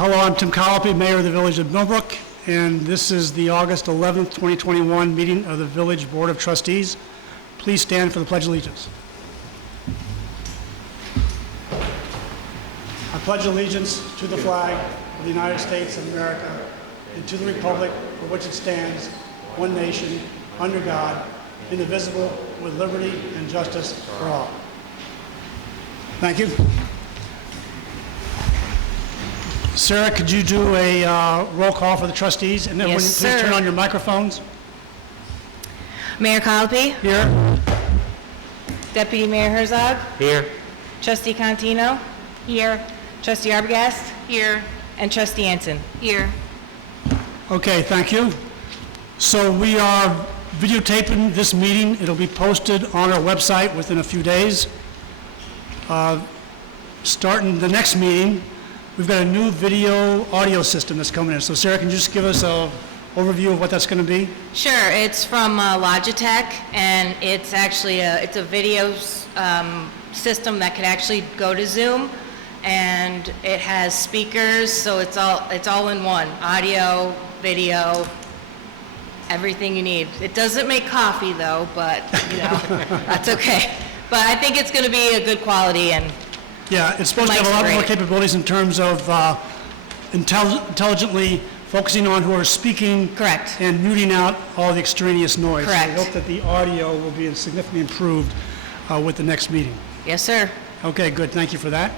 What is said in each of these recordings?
Hello, I'm Tim Colopy, Mayor of the Village of Millbrook, and this is the August 11th, 2021 meeting of the Village Board of Trustees. Please stand for the Pledge of Allegiance. I pledge allegiance to the flag of the United States of America and to the republic for which it stands, one nation, under God, indivisible, with liberty and justice for all. Thank you. Sarah, could you do a roll call for the trustees? And then Yes, please sir. turn on your microphones. Mayor Colopy, Here. Deputy Mayor Herzog, Here. Trustee Contino, here. Trustee Arbogast, here. And Trustee Anson, here. Okay, thank you. So we are videotaping this meeting. It'll be posted on our website within a few days. Starting the next meeting, we've got a new video audio system that's coming in. So Sarah, can you just give us an overview of what that's going to be? Sure, it's from Logitech, and it's actually it's a video system that could actually go to Zoom, and it has speakers, so it's all in one: audio, video, everything you need. It doesn't make coffee though, but you know that's okay. But I think it's going to be a good quality, and Yeah, it's supposed to have a lot more capabilities in terms of intelligently focusing on who are speaking. Correct. And muting out all the extraneous noise. Correct. So we hope that the audio will be significantly improved with the next meeting. Yes, sir. Okay, good. Thank you for that.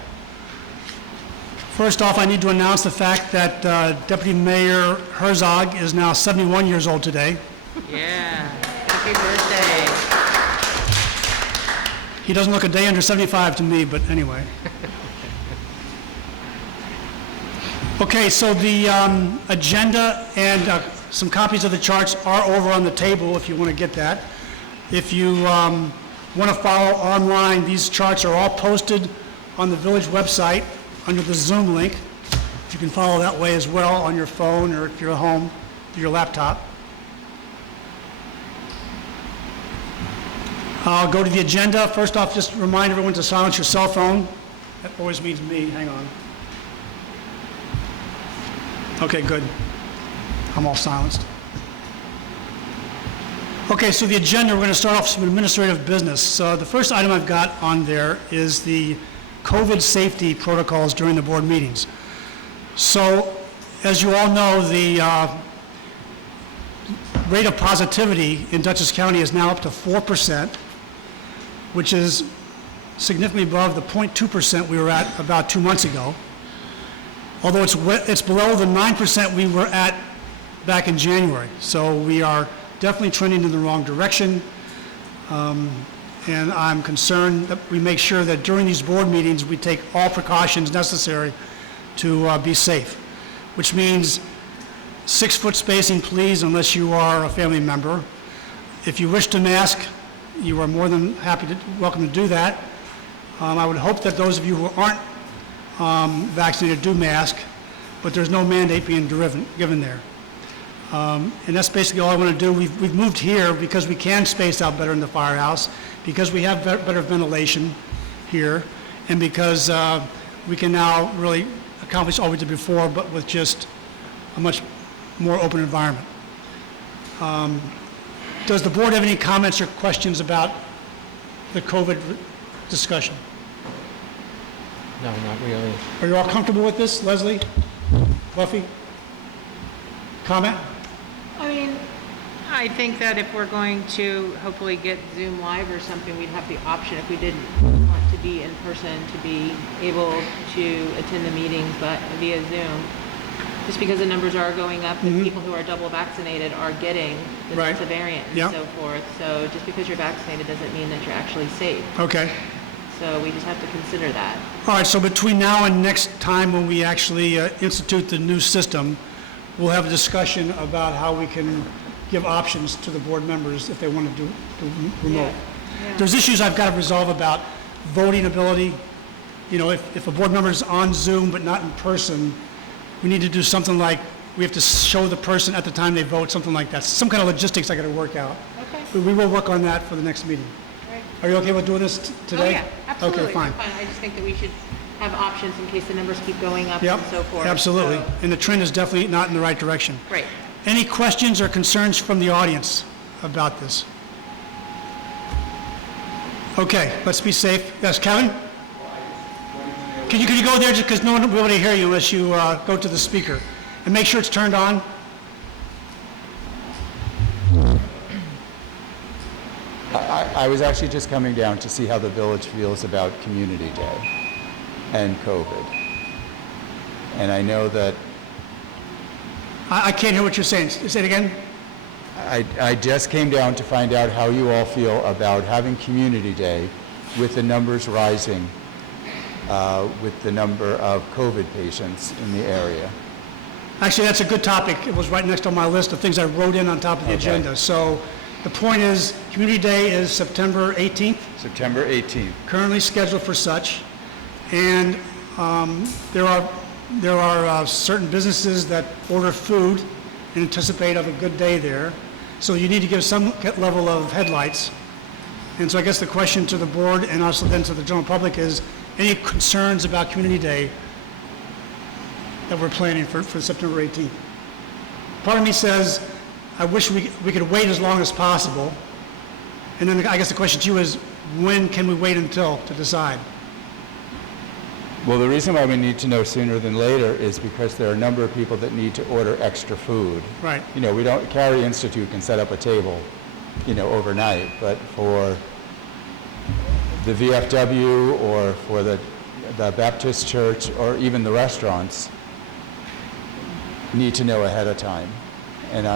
First off, I need to announce the fact that Deputy Mayor Herzog is now 71 years old today. Yeah, happy birthday. He doesn't look a day under 75 to me, but anyway. Okay, so the agenda and some copies of the charts are over on the table if you want to get that. If you want to follow online, these charts are all posted on the village website under the Zoom link. You can follow that way as well on your phone, or if you're at home, your laptop. I'll go to the agenda. First off, just remind everyone to silence your cell phone. That always means me. Hang on. Okay, good. I'm all silenced. Okay, so the agenda, we're going to start off with some administrative business. So the first item I've got on there is the COVID safety protocols during the board meetings. So, as you all know, the rate of positivity in Dutchess County is now up to 4%, which is significantly above the 0.2% we were at about 2 months ago. Although it's below the 9% we were at back in January. So we are definitely trending in the wrong direction. And I'm concerned that we make sure that during these board meetings we take all precautions necessary to be safe, which means 6-foot spacing, please, unless you are a family member. If you wish to mask, you are more than welcome to do that. I would hope that those of you who aren't vaccinated do mask, but there's no mandate being given there. And that's basically all I want to do. We've moved here because we can space out better in the firehouse, because we have better ventilation here, and because we can now really accomplish all we did before, but with just a much more open environment. Does the board have any comments or questions about the COVID discussion? No, not really. Are you all comfortable with this, Leslie? Buffy? Comment? I mean, I think that if we're going to hopefully get Zoom Live or something, we'd have the option, if we didn't want to be in person, to be able to attend the meetings but via Zoom. Just because the numbers are going up, and people who are double vaccinated are getting the Right. Delta variant and Yep. so forth. So just because you're vaccinated doesn't mean that you're actually safe. Okay. So we just have to consider that. All right, so between now and next time when we actually institute the new system, we'll have a discussion about how we can give options to the board members if they want to do remote. Yeah. There's issues I've got to resolve about voting ability. You know, if a board member is on Zoom but not in person, we need to do something like we have to show the person at the time they vote, something like that. Some kind of logistics I got to work out. Okay. But we will work on that for the next meeting. Right. Are you okay with doing this today? Oh, yeah, absolutely. Okay, fine. I just think that we should have options in case the numbers keep going up Yep, and so forth. absolutely. So- And the trend is definitely not in the right direction. Right. Any questions or concerns from the audience about this? Okay, let's be safe. Yes, Kevin? Can you go there, just because no one will be able to hear you unless you go to the speaker? And make sure it's turned on. I was actually just coming down to see how the village feels about Community Day and COVID. And I know that I can't hear what you're saying. Say it again. I just came down to find out how you all feel about having Community Day with the numbers rising, with the number of COVID patients in the area. Actually, that's a good topic. It was right next on my list of things I wrote in on top of the Okay. agenda. So the point is, Community Day is September 18th, September 18th. currently scheduled for such. And there are certain businesses that order food and anticipate of a good day there. So you need to give some level of headlights. And so I guess the question to the board and also then to the general public is, any concerns about Community Day that we're planning for September 18th? Part of me says, I wish we could wait as long as possible. And then I guess the question to you is, when can we wait until to decide? Well, the reason why we need to know sooner than later is because there are a number of people that need to order extra food. Right. You know, we don't, Cary Institute can set up a table, you know, overnight, but for the VFW or for the Baptist church or even the restaurants, need to know ahead of time. And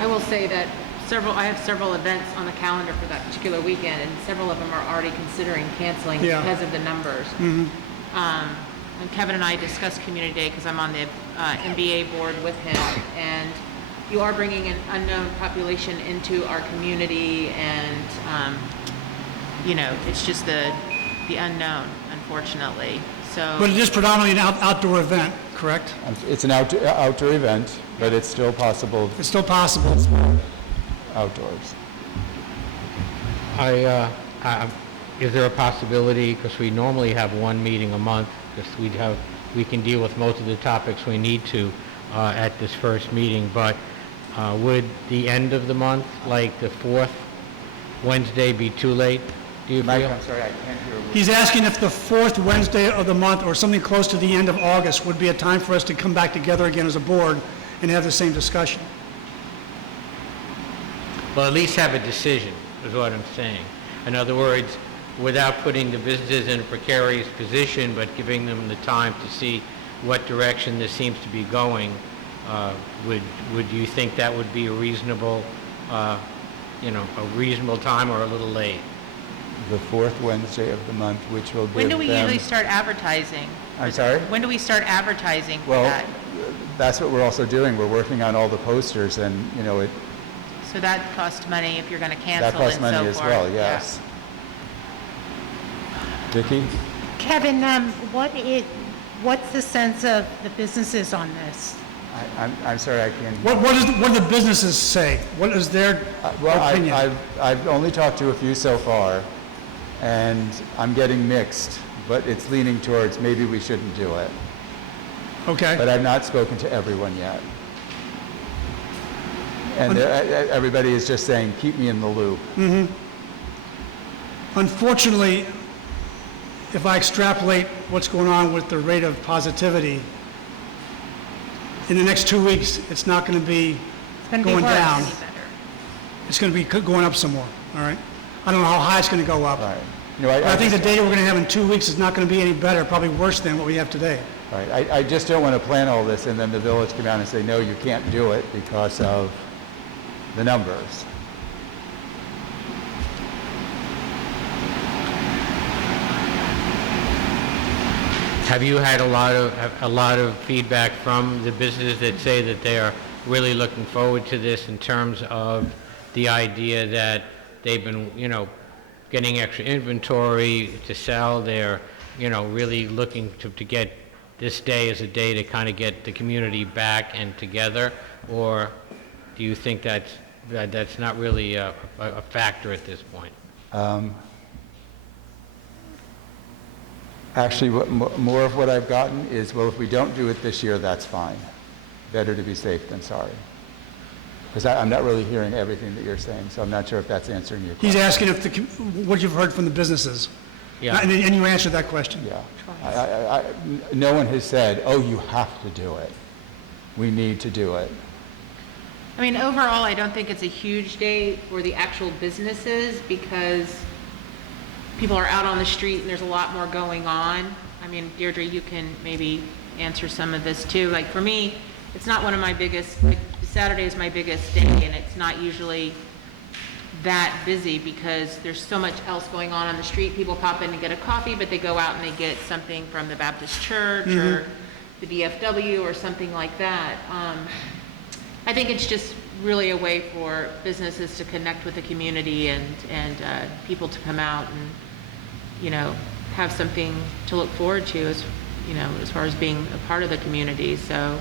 I will say that I have several events on the calendar for that particular weekend, and several of them are already considering canceling Yeah. because of the numbers. And Kevin and I discussed Community Day because I'm on the MBA board with him, and you are bringing an unknown population into our community, and you know, it's just the unknown, unfortunately. So. But it is predominantly an outdoor event, correct? it's an outdoor event, but it's still possible It's still possible. outdoors. Is there a possibility, because we normally have one meeting a month, because we can deal with most of the topics we need to at this first meeting, but would the end of the month, like the fourth Wednesday, be too late, do you Mike, feel? I'm sorry, I can't hear. He's asking if the fourth Wednesday of the month or something close to the end of August would be a time for us to come back together again as a board and have the same discussion. Well, at least have a decision, is what I'm saying. In other words, without putting the businesses in a precarious position, but giving them the time to see what direction this seems to be going, would you think that would be a reasonable, a reasonable time or a little late? The fourth Wednesday of the month, which will give When do we them- usually start advertising? I'm sorry? When do we start advertising for Well, that? that's what we're also doing. We're working on all the posters, and, you know, So that costs money if you're going to cancel that and costs so money forth. as well, Yeah. yes. Vicki? Kevin, what's the sense of the businesses on this? I'm sorry, I can't. What do the businesses say? What is their Well, opinion? I've only talked to a few so far, and I'm getting mixed, but it's leaning towards maybe we shouldn't do it. Okay. But I've not spoken to everyone yet. And everybody is just saying, keep me in the loop. Unfortunately, if I extrapolate what's going on with the rate of positivity, in the next 2 weeks, it's not going to be It's going to be going worse. down. It's going to be going up some more, all right? I don't know how high it's going to go up. Right. You know, But I think the data we're going to have in 2 weeks is not going to be any better, probably worse than what we have today. Right. I just don't want to plan all this and then the village come out and say, no, you can't do it because of the numbers. Have you had a lot of feedback from the businesses that say that they are really looking forward to this in terms of the idea that they've been, getting extra inventory to sell? They're, really looking to get this day as a day to kind of get the community back and together? Or do you think that's not really a factor at this point? Actually, more of what I've gotten is, well, if we don't do it this year, that's fine. Better to be safe than sorry. Because I'm not really hearing everything that you're saying, so I'm not sure if that's answering your He's question. asking what you've heard from the businesses. Yeah. And you answered that question. Yeah. No one has said, oh, you have to do it. We need to do it. I mean, overall, I don't think it's a huge day for the actual businesses because people are out on the street and there's a lot more going on. I mean, Deirdre, you can maybe answer some of this too. Like for me, it's not one of my biggest, like Saturday is my biggest day and it's not usually that busy because there's so much else going on the street. People pop in to get a coffee, but they go out and they get something from the Baptist church or the VFW or something like that. I think it's just really a way for businesses to connect with the community and people to come out and, you know, have something to look forward to as, you know, as far as being a part of the community. So,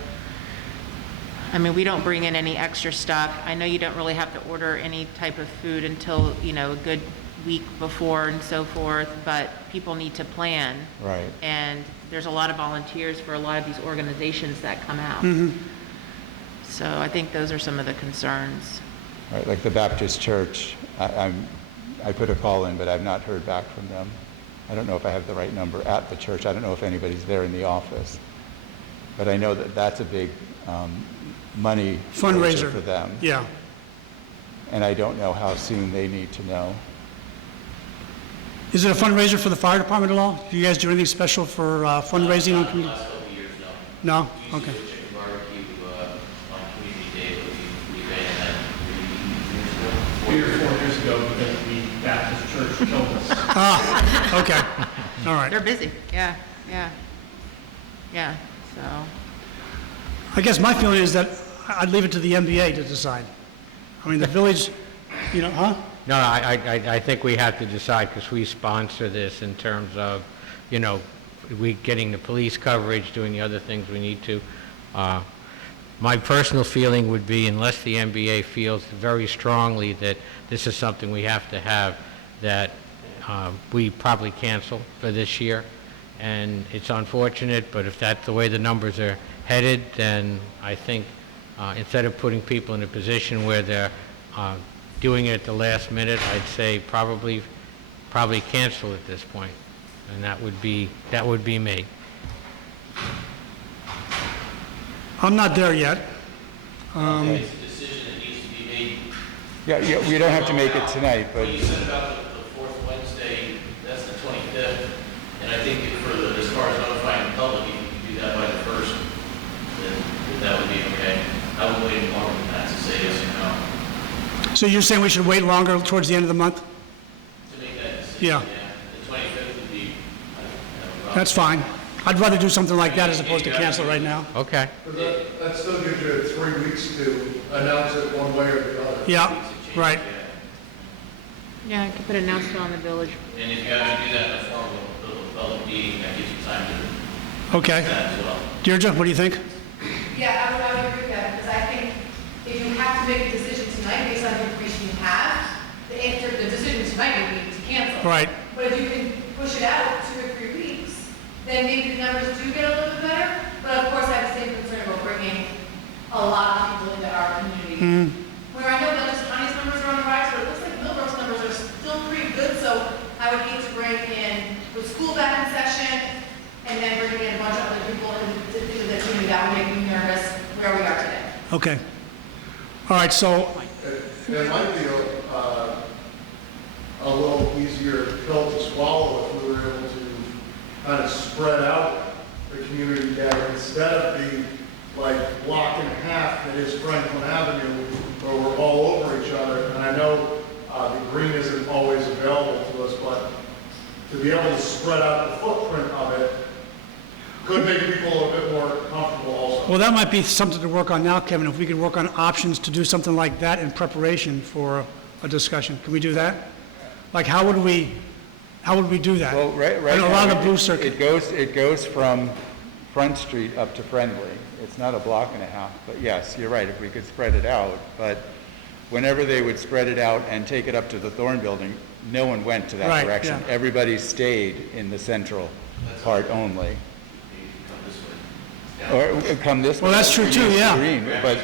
I mean, we don't bring in any extra stuff. I know you don't really have to order any type of food until, you know, a good week before and so forth, but people need to plan. Right. And there's a lot of volunteers for a lot of these organizations that come out. So I think those are some of the concerns. Right, like the Baptist church, I put a call in, but I've not heard back from them. I don't know if I have the right number at the church. I don't know if anybody's there in the office. But I know that that's a big money Fundraiser for them. Yeah. And I don't know how soon they need to know. Is it a fundraiser for the fire department at all? Do you guys do anything special for fundraising on community? Last couple of years, no. No? We Okay. used to do a chicken barbecue on Community Day, but we ran that 3 years ago. 3 or 4 years ago because the Baptist church killed us. Ah, okay. All right. They're busy, yeah. So, I guess my feeling is that I'd leave it to the MBA to decide. I mean, the village, you know, huh? No, I think we have to decide because we sponsor this in terms of, you know, we getting the police coverage, doing the other things we need to. My personal feeling would be unless the NBA feels very strongly that this is something we have to have, that we probably cancel for this year. And it's unfortunate, but if that's the way the numbers are headed, then I think instead of putting people in a position where they're doing it at the last minute, I'd say probably cancel at this point. And that would be me. I'm not there yet. I think it's a decision that needs to be made. Yeah, we don't have to make it tonight, but What you said about the fourth Wednesday, that's the 25th, and I think as far as notifying the public, if you could do that by the 1st, then that would be okay. I would wait longer than that to say yes or no. So you're saying we should wait longer towards the end of the month? To make that decision, Yeah. The 25th would be, I don't have a problem. That's fine. I'd rather do something like that as opposed to cancel right now. Okay. But that still gives you 3 weeks to announce it one way or the other. Yeah, right. yeah, I could put an announcement on the village. And if you have to do that in a form of a public meeting, that gives you time to do Okay. that as well. Deirdre, what do you think? Yeah, I would agree with that, because I think if you have to make a decision tonight based on the information you have, the decision tonight would be to cancel. Right. But if you can push it out 2 or 3 weeks, then maybe the numbers do get a little bit better. But of course, I have the same concern about bringing a lot of people into our community. Where I know that just Connie's numbers are on the rise, but it looks like Millbrook's numbers are still pretty good, so I would hate to bring in the school back in session and then bringing in a bunch of other people into the community. That would make me nervous where we are today. Okay. All right, so, It might be a little easier pill to swallow if we were able to kind of spread out the community data instead of the like block and a half that is Franklin Avenue where we're all over each other. And I know the green isn't always available to us, but to be able to spread out the footprint of it could make people a little bit more comfortable also. well, that might be something to work on now, Kevin, if we could work on options to do something like that in preparation for a discussion. Can we do that? Like, how would we do that? well, right And along the now, blue circuit. it goes from Front Street up to Friendly. It's not a block and a half, but yes, you're right, if we could spread it out. But whenever they would spread it out and take it up to the Thorne Building, no one went to that Right, direction. yeah. Everybody stayed in the central part only. Or come this way. Well, that's true too, use the yeah. green, but,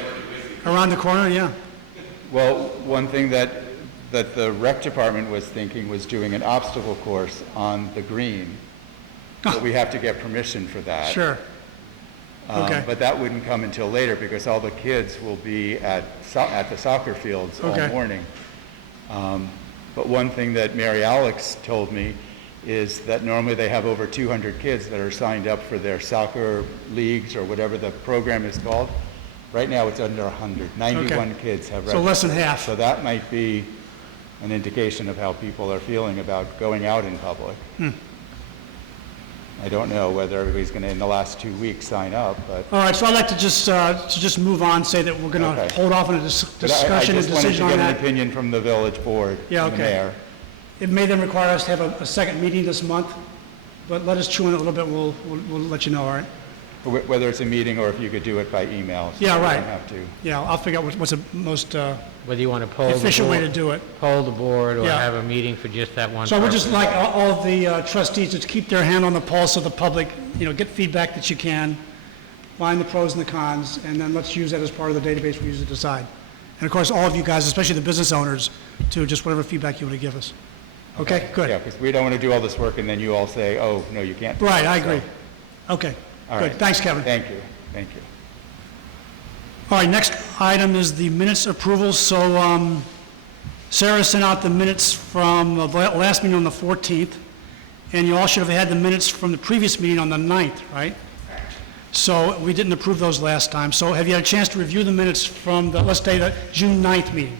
Around the corner, yeah. well, one thing that the rec department was thinking was doing an obstacle course on the green, but we have to get permission for that. Sure. Okay. But that wouldn't come until later because all the kids will be at the soccer fields all Okay. morning. But one thing that Mary Alex told me is that normally they have over 200 kids that are signed up for their soccer leagues or whatever the program is called. Right now it's under 100. 91 kids have So less than half. So that might be an indication of how people are feeling about going out in public. I don't know whether everybody's going to, in the last 2 weeks, sign up, but All right, so I'd like to just move on, say that we're going to Okay. hold off on a but discussion I and just wanted decision to on get an that. opinion from the village board Yeah, and the okay. mayor. It may then require us to have a second meeting this month, but let us chew on it a little bit, we'll let you know, all right? Whether it's a meeting or if you could do it by email. so Yeah, we right. don't have to. Yeah, I'll figure out what's the most Whether you want to poll the board. efficient way to do it. Poll the board, or Yeah. have a meeting for just that one So I would just purpose. like all of the trustees to keep their hand on the pulse of the public, get feedback that you can, find the pros and the cons, and then let's use that as part of the database we use to decide. And of course, all of you guys, especially the business owners, to just whatever feedback you want to give us. Okay, good. Yeah, because we don't want to do all this work and then you all say, oh, no, you can't. do Right, that. I So, agree. Okay, all good. right. Thanks, Kevin. Thank you, thank you. All right, next item is the minutes approval. So Sarah sent out the minutes from the last meeting on the 14th, and you all should have had the minutes from the previous meeting on the 9th, right? So we didn't approve those last time. So have you had a chance to review the minutes from the, let's say, the June 9th meeting?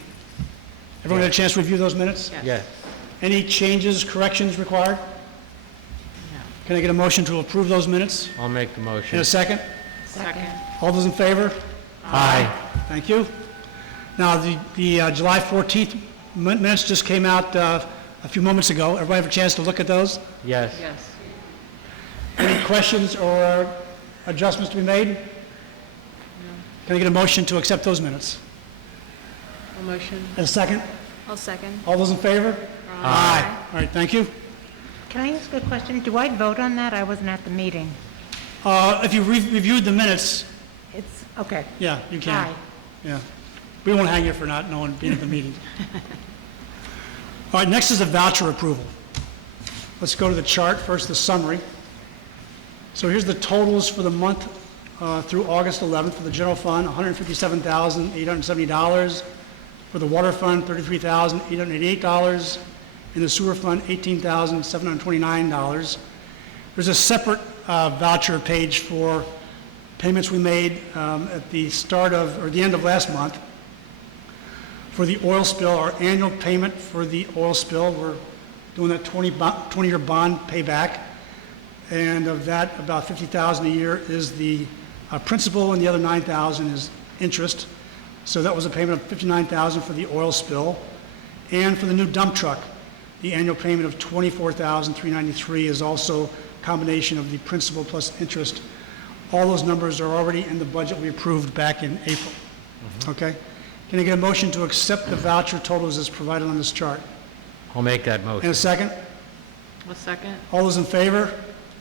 Everyone had a chance to review those minutes? Yes. Any changes, corrections required? Can I get a motion to approve those minutes? I'll make the In motion. a second? Second. All those in favor? Aye. Thank you. Now, the July 14th minutes just came out a few moments ago. Everybody have a chance to look at those? Yes. Yes. Any questions or adjustments to be made? Can I get a motion to accept those minutes? A motion. In a second? I'll second. All those in favor? Aye. All right, thank you. Can I ask a question? Do I vote on that? I wasn't at the meeting. If you reviewed the minutes, It's, okay. yeah, you can. Aye. Yeah. We won't hang you for not knowing, being at the meeting. All right, next is the voucher approval. Let's go to the chart. First, the summary. So here's the totals for the month through August 11th for the general fund, $157,870. For the water fund, $33,888. In the sewer fund, $18,729. There's a separate voucher page for payments we made at the start of, or the end of last month. For the oil spill, our annual payment for the oil spill, we're doing that 20-year bond payback. And of that, about $50,000 a year is the principal, and the other $9,000 is interest. So that was a payment of $59,000 for the oil spill. And for the new dump truck, the annual payment of $24,393 is also a combination of the principal plus interest. All those numbers are already in the budget we approved back in April. Okay? Can I get a motion to accept the voucher totals as provided on this chart? I'll make that In a motion. second? A second. All those in favor?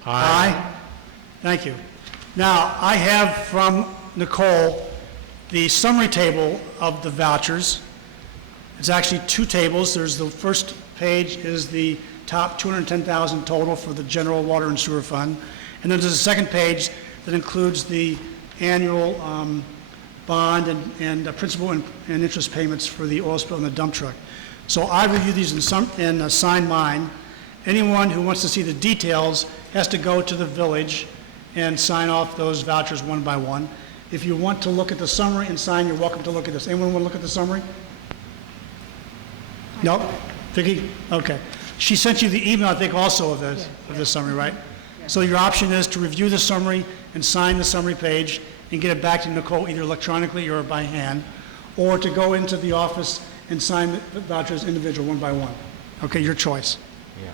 Aye. Thank you. Now, I have from Nicole the summary table of the vouchers. It's actually two tables. There's the first page is the top $210,000 total for the general water and sewer fund. And then there's a second page that includes the annual bond and principal and interest payments for the oil spill and the dump truck. So I review these and assign mine. Anyone who wants to see the details has to go to the village and sign off those vouchers one by one. If you want to look at the summary and sign, you're welcome to look at this. Anyone want to look at the summary? No? Vicki? Okay. She sent you the email, I think, also of this summary, right? So your option is to review the summary and sign the summary page and get it back to Nicole either electronically or by hand, or to go into the office and sign the vouchers individual one by one. Okay, your choice.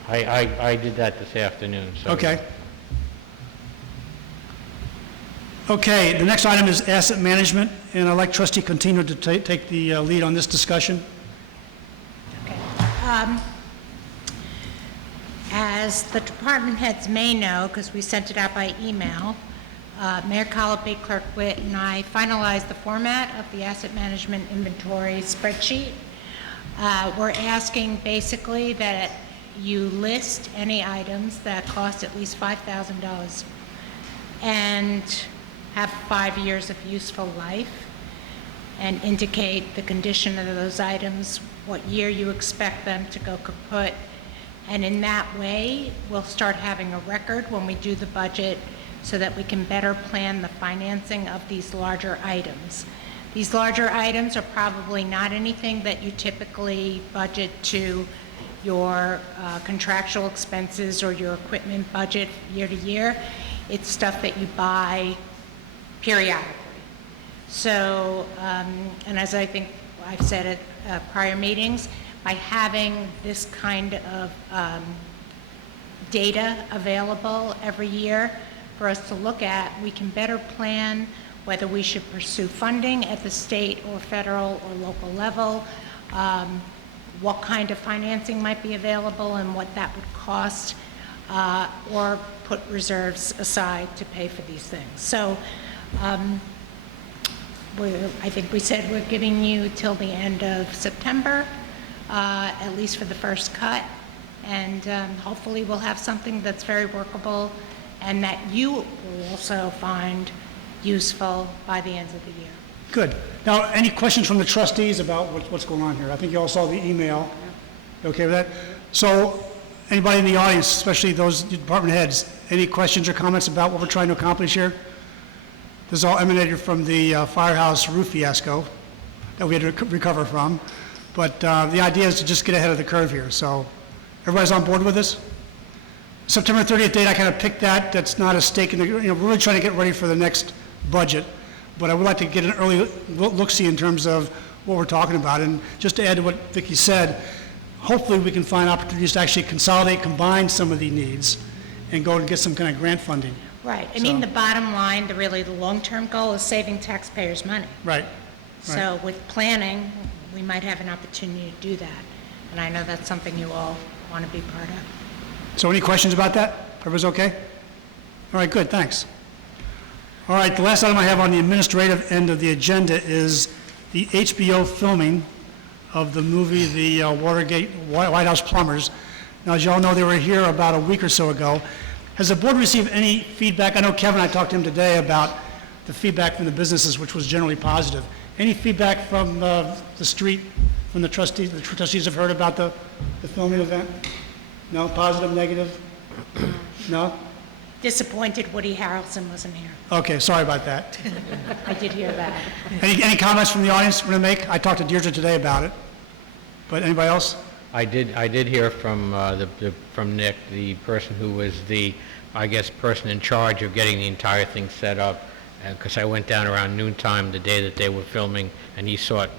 Yeah, I did that this afternoon, so. Okay. Okay, the next item is asset management, and I'd like trustee Contino to take the lead on this discussion. As the department heads may know, because we sent it out by email, Mayor Colopy, Clerk Witt, and I finalized the format of the asset management inventory spreadsheet. We're asking basically that you list any items that cost at least $5,000 and have 5 years of useful life, and indicate the condition of those items, what year you expect them to go kaput. And in that way, we'll start having a record when we do the budget so that we can better plan the financing of these larger items. These larger items are probably not anything that you typically budget to your contractual expenses or your equipment budget year to year. It's stuff that you buy periodically. So, and as I think I've said at prior meetings, by having this kind of data available every year for us to look at, we can better plan whether we should pursue funding at the state or federal or local level, what kind of financing might be available and what that would cost, or put reserves aside to pay for these things. So I think we said we're giving you till the end of September, at least for the first cut, and hopefully we'll have something that's very workable and that you will also find useful by the end of the year. Good. Now, any questions from the trustees about what's going on here? I think you all saw the email. You okay with that? So, anybody in the audience, especially those department heads, any questions or comments about what we're trying to accomplish here? This all emanated from the firehouse roof fiasco that we had to recover from. But the idea is to just get ahead of the curve here. So, everybody's on board with this? September 30th date, I kind of picked that. That's not a stake in the, we're really trying to get ready for the next budget. But I would like to get an early look-see in terms of what we're talking about. And just to add to what Vicki said, hopefully we can find opportunities to actually consolidate, combine some of the needs, and go and get some kind of grant funding. Right. I mean, the bottom line, the long-term goal is saving taxpayers' money. Right. So with planning, we might have an opportunity to do that. And I know that's something you all want to be part of. So any questions about that? Everyone's okay? All right, good, thanks. All right, the last item I have on the administrative end of the agenda is the HBO filming of the movie, The Watergate White House Plumbers. Now, as you all know, they were here about a week or so ago. Has the board received any feedback? I know Kevin, I talked to him today about the feedback from the businesses, which was generally positive. Any feedback from the street, from the trustees? The trustees have heard about the filming event? No? Positive, negative? No? Disappointed Woody Harrelson wasn't here. Okay, sorry about that. I did hear that. Any comments from the audience we're going to make? I talked to Deirdre today about it. But anybody else? I did hear from from Nick, the person who was the, I guess, person in charge of getting the entire thing set up, because I went down around noontime the day that they were filming, and he sought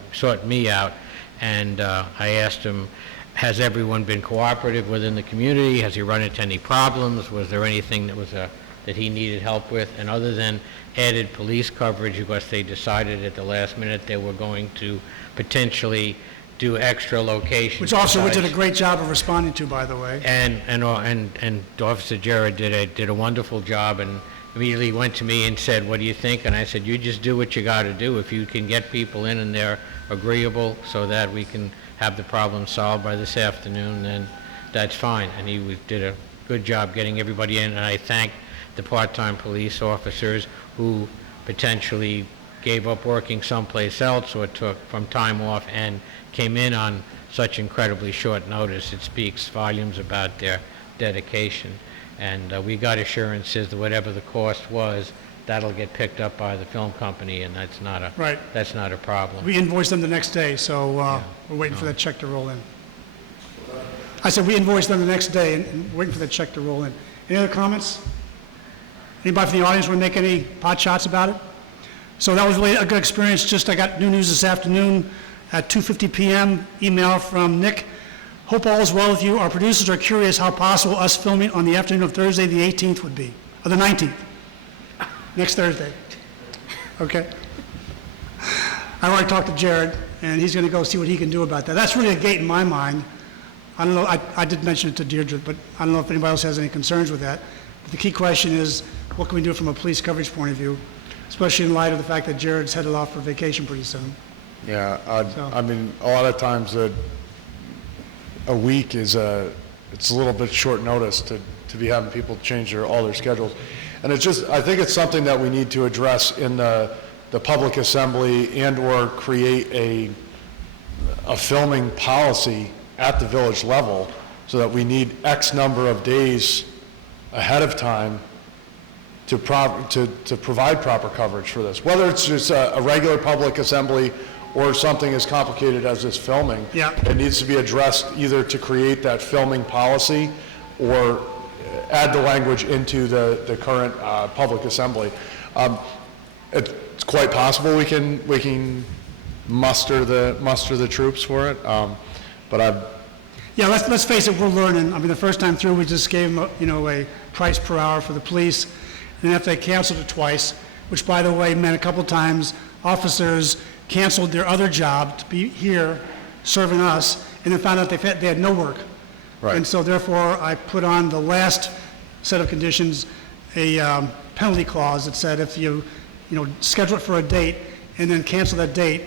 me out, and I asked him, has everyone been cooperative within the community? Has he run into any problems? Was there anything that he needed help with? And other than added police coverage, because they decided at the last minute they were going to potentially do extra locations. Which Officer Wood did a great job of responding to, by the way. And Officer Jarrett did a wonderful job, and immediately went to me and said, what do you think? And I said, you just do what you got to do. If you can get people in and they're agreeable so that we can have the problem solved by this afternoon, then that's fine. And he did a good job getting everybody in, and I thank the part-time police officers who potentially gave up working someplace else or took from time off and came in on such incredibly short notice. It speaks volumes about their dedication. And we got assurances that whatever the cost was, that'll get picked up by the film company, and that's not a problem. We invoiced them the next day, so we're waiting for that check to roll in. I said we invoiced them the next day and waiting for that check to roll in. Any other comments? Anybody from the audience want to make any pot shots about it? So that was really a good experience. I got new news this afternoon at 2:50 p.m. Email from Nick. Hope all is well with you. Our producers are curious how possible us filming on the afternoon of Thursday the 18th would be, or the 19th. Next Thursday. Okay. I already talked to Jared, and he's going to go see what he can do about that. That's really a gate in my mind. I don't know, I did mention it to Deirdre, but I don't know if anybody else has any concerns with that. But the key question is, what can we do from a police coverage point of view, especially in light of the fact that Jared's headed off for vacation pretty soon? Yeah, So- I mean, a lot of times a week is it's a little bit short notice to be having people change all their schedules. And it's just, I think it's something that we need to address in the public assembly and/or create a filming policy at the village level so that we need X number of days ahead of time to provide proper coverage for this. Whether it's just a regular public assembly or something as complicated as this filming. Yeah. It needs to be addressed either to create that filming policy or add the language into the current public assembly. It's quite possible we can muster the troops for it, but Yeah, let's face it, we're learning. I mean, the first time through, we just gave them, a price per hour for the police, and after they canceled it twice, which, by the way, meant a couple times officers canceled their other job to be here serving us, and then found out they had no work. Right. And so therefore, I put on the last set of conditions a penalty clause that said if you, schedule it for a date and then cancel that date,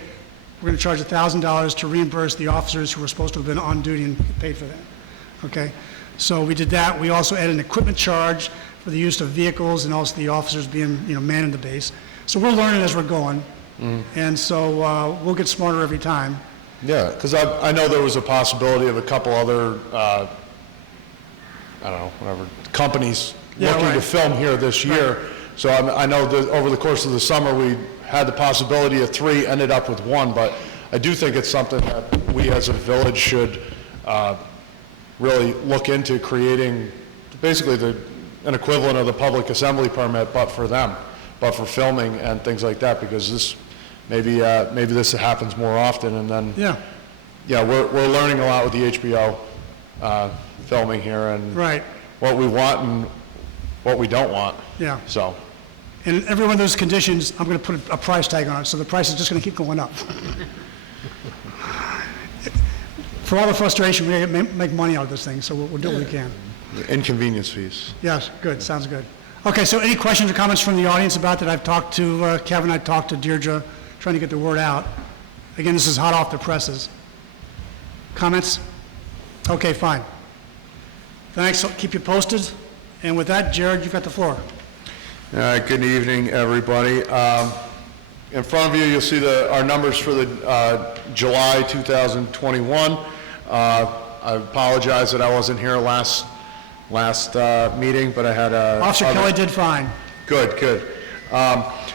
we're going to charge $1,000 to reimburse the officers who were supposed to have been on duty and get paid for that. Okay? So we did that. We also added an equipment charge for the use of vehicles and also the officers being, manning the base. So we're learning as we're going. And so we'll get smarter every time. yeah, because I know there was a possibility of a couple other, I don't know, whatever, companies Yeah, looking to right. film here this year. So I know that over the course of the summer, we had the possibility of 3, ended up with 1, but I do think it's something that we as a village should really look into creating basically an equivalent of the public assembly permit, but for them, but for filming and things like that, because this, maybe this happens more often, and then, Yeah, we're learning a lot with the HBO filming here, and right. what we want and what we don't want, Yeah. so. And every one of those conditions, I'm going to put a price tag on it, so the price is just going to keep going up. For all the frustration, we make money out of this thing, so we'll do what we can. Inconvenience fees. Yes, good, sounds good. Okay, so any questions or comments from the audience about that? I've talked to Kevin, I talked to Deirdre, trying to get the word out. Again, this is hot off the presses. Comments? Okay, fine. Thanks, I'll keep you posted. And with that, Jared, you've got the floor. All right, good evening, everybody. In front of you, you'll see our numbers for the July 2021. I apologize that I wasn't here last meeting, but I had Officer Kelly did fine. Good.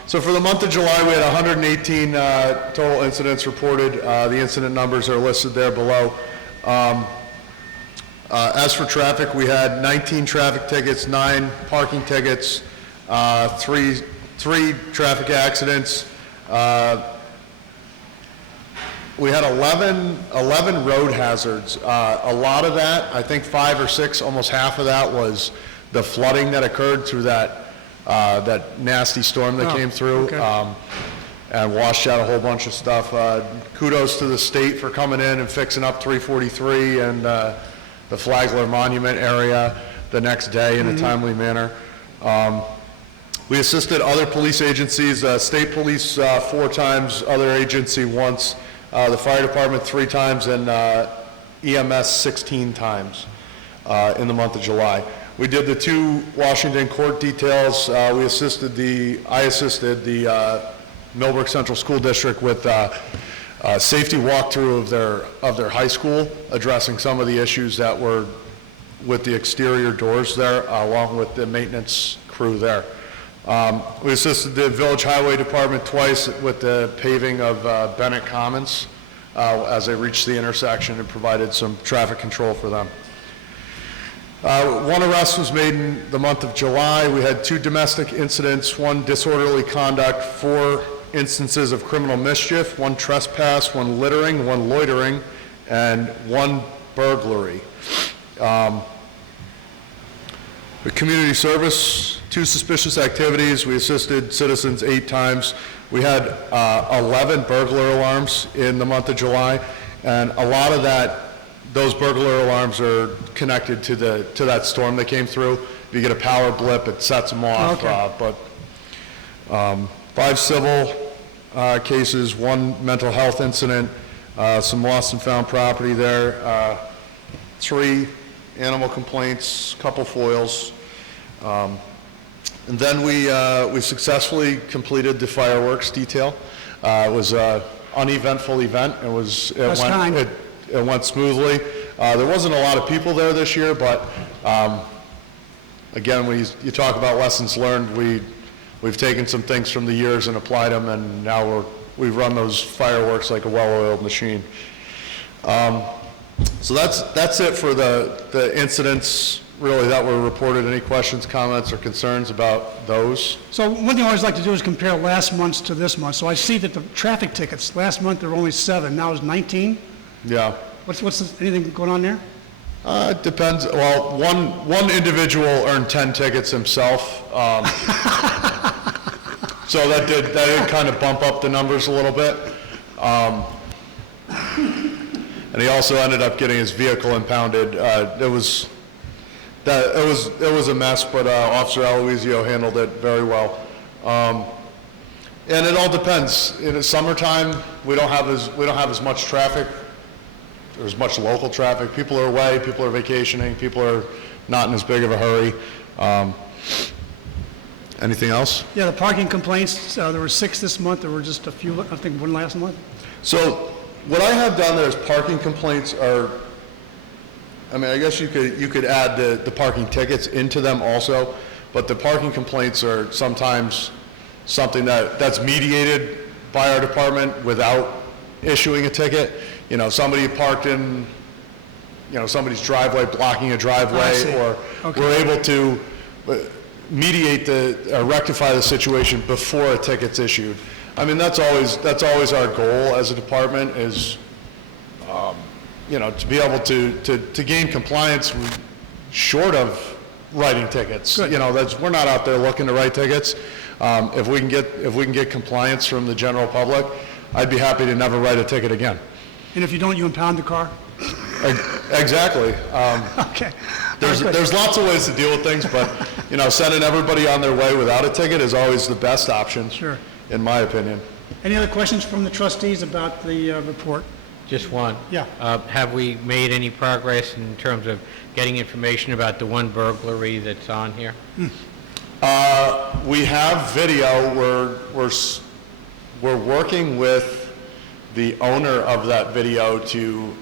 So for the month of July, we had 118 total incidents reported. The incident numbers are listed there below. As for traffic, we had 19 traffic tickets, 9 parking tickets, 3 traffic accidents. We had 11 road hazards. A lot of that, I think 5 or 6, almost half of that was the flooding that occurred through that nasty storm that came through. Okay. And washed out a whole bunch of stuff. Kudos to the state for coming in and fixing up 343 and the Flagler Monument area the next day in a timely manner. We assisted other police agencies, state police 4 times, other agency once, the fire department 3 times, and EMS 16 times in the month of July. We did the 2 Washington court details. I assisted the Millbrook Central School District with safety walkthrough of their high school, addressing some of the issues that were with the exterior doors there, along with the maintenance crew there. We assisted the Village Highway Department twice with the paving of Bennett Commons as they reached the intersection and provided some traffic control for them. 1 arrest was made in the month of July. We had 2 domestic incidents, 1 disorderly conduct, 4 instances of criminal mischief, 1 trespass, 1 littering, 1 loitering, and 1 burglary. The community service, 2 suspicious activities. We assisted citizens 8 times. We had 11 burglar alarms in the month of July, and a lot of that those burglar alarms are connected to that storm that came through. If you get a power blip, it sets them off. Okay. But 5 civil cases, 1 mental health incident, some lost and found property there, 3 animal complaints, couple foils. And then we successfully completed the fireworks detail. It was an uneventful event. It went smoothly. There wasn't a lot of people there this year, but again, when you talk about lessons learned, we've taken some things from the years and applied them, and now we run those fireworks like a well-oiled machine. So that's it for the incidents really that were reported. Any questions, comments, or concerns about those? So one thing I always like to do is compare last month's to this month. So I see that the traffic tickets, last month there were only 7, now it's 19. Yeah. Anything going on there? It depends. Well, one individual earned 10 tickets himself. So that did kind of bump up the numbers a little bit. And he also ended up getting his vehicle impounded. It was a mess, but Officer Aloisio handled it very well. And it all depends. In the summertime, we don't have as much traffic. There's much local traffic. People are away, people are vacationing, people are not in as big of a hurry. Anything else? Yeah, the parking complaints, there were 6 this month, there were just a few, I think 1 last month. So what I have down there is parking complaints are, I mean, I guess you could add the parking tickets into them also, but the parking complaints are sometimes something that's mediated by our department without issuing a ticket. You know, somebody parked in, somebody's driveway, blocking a driveway, or we're able to mediate rectify the situation before a ticket's issued. I mean, that's always our goal as a department is, to be able to gain compliance short of writing tickets. Good. We're not out there looking to write tickets. If we can get compliance from the general public, I'd be happy to never write a ticket again. And if you don't, you impound the car? Exactly. Okay. There's lots of ways to deal with things, but, sending everybody on their way without a ticket is always the best option. Sure. In my opinion. Any other questions from the trustees about the report? Just one. Yeah. Have we made any progress in terms of getting information about the one burglary that's on here? We have video. We're working with the owner of that video to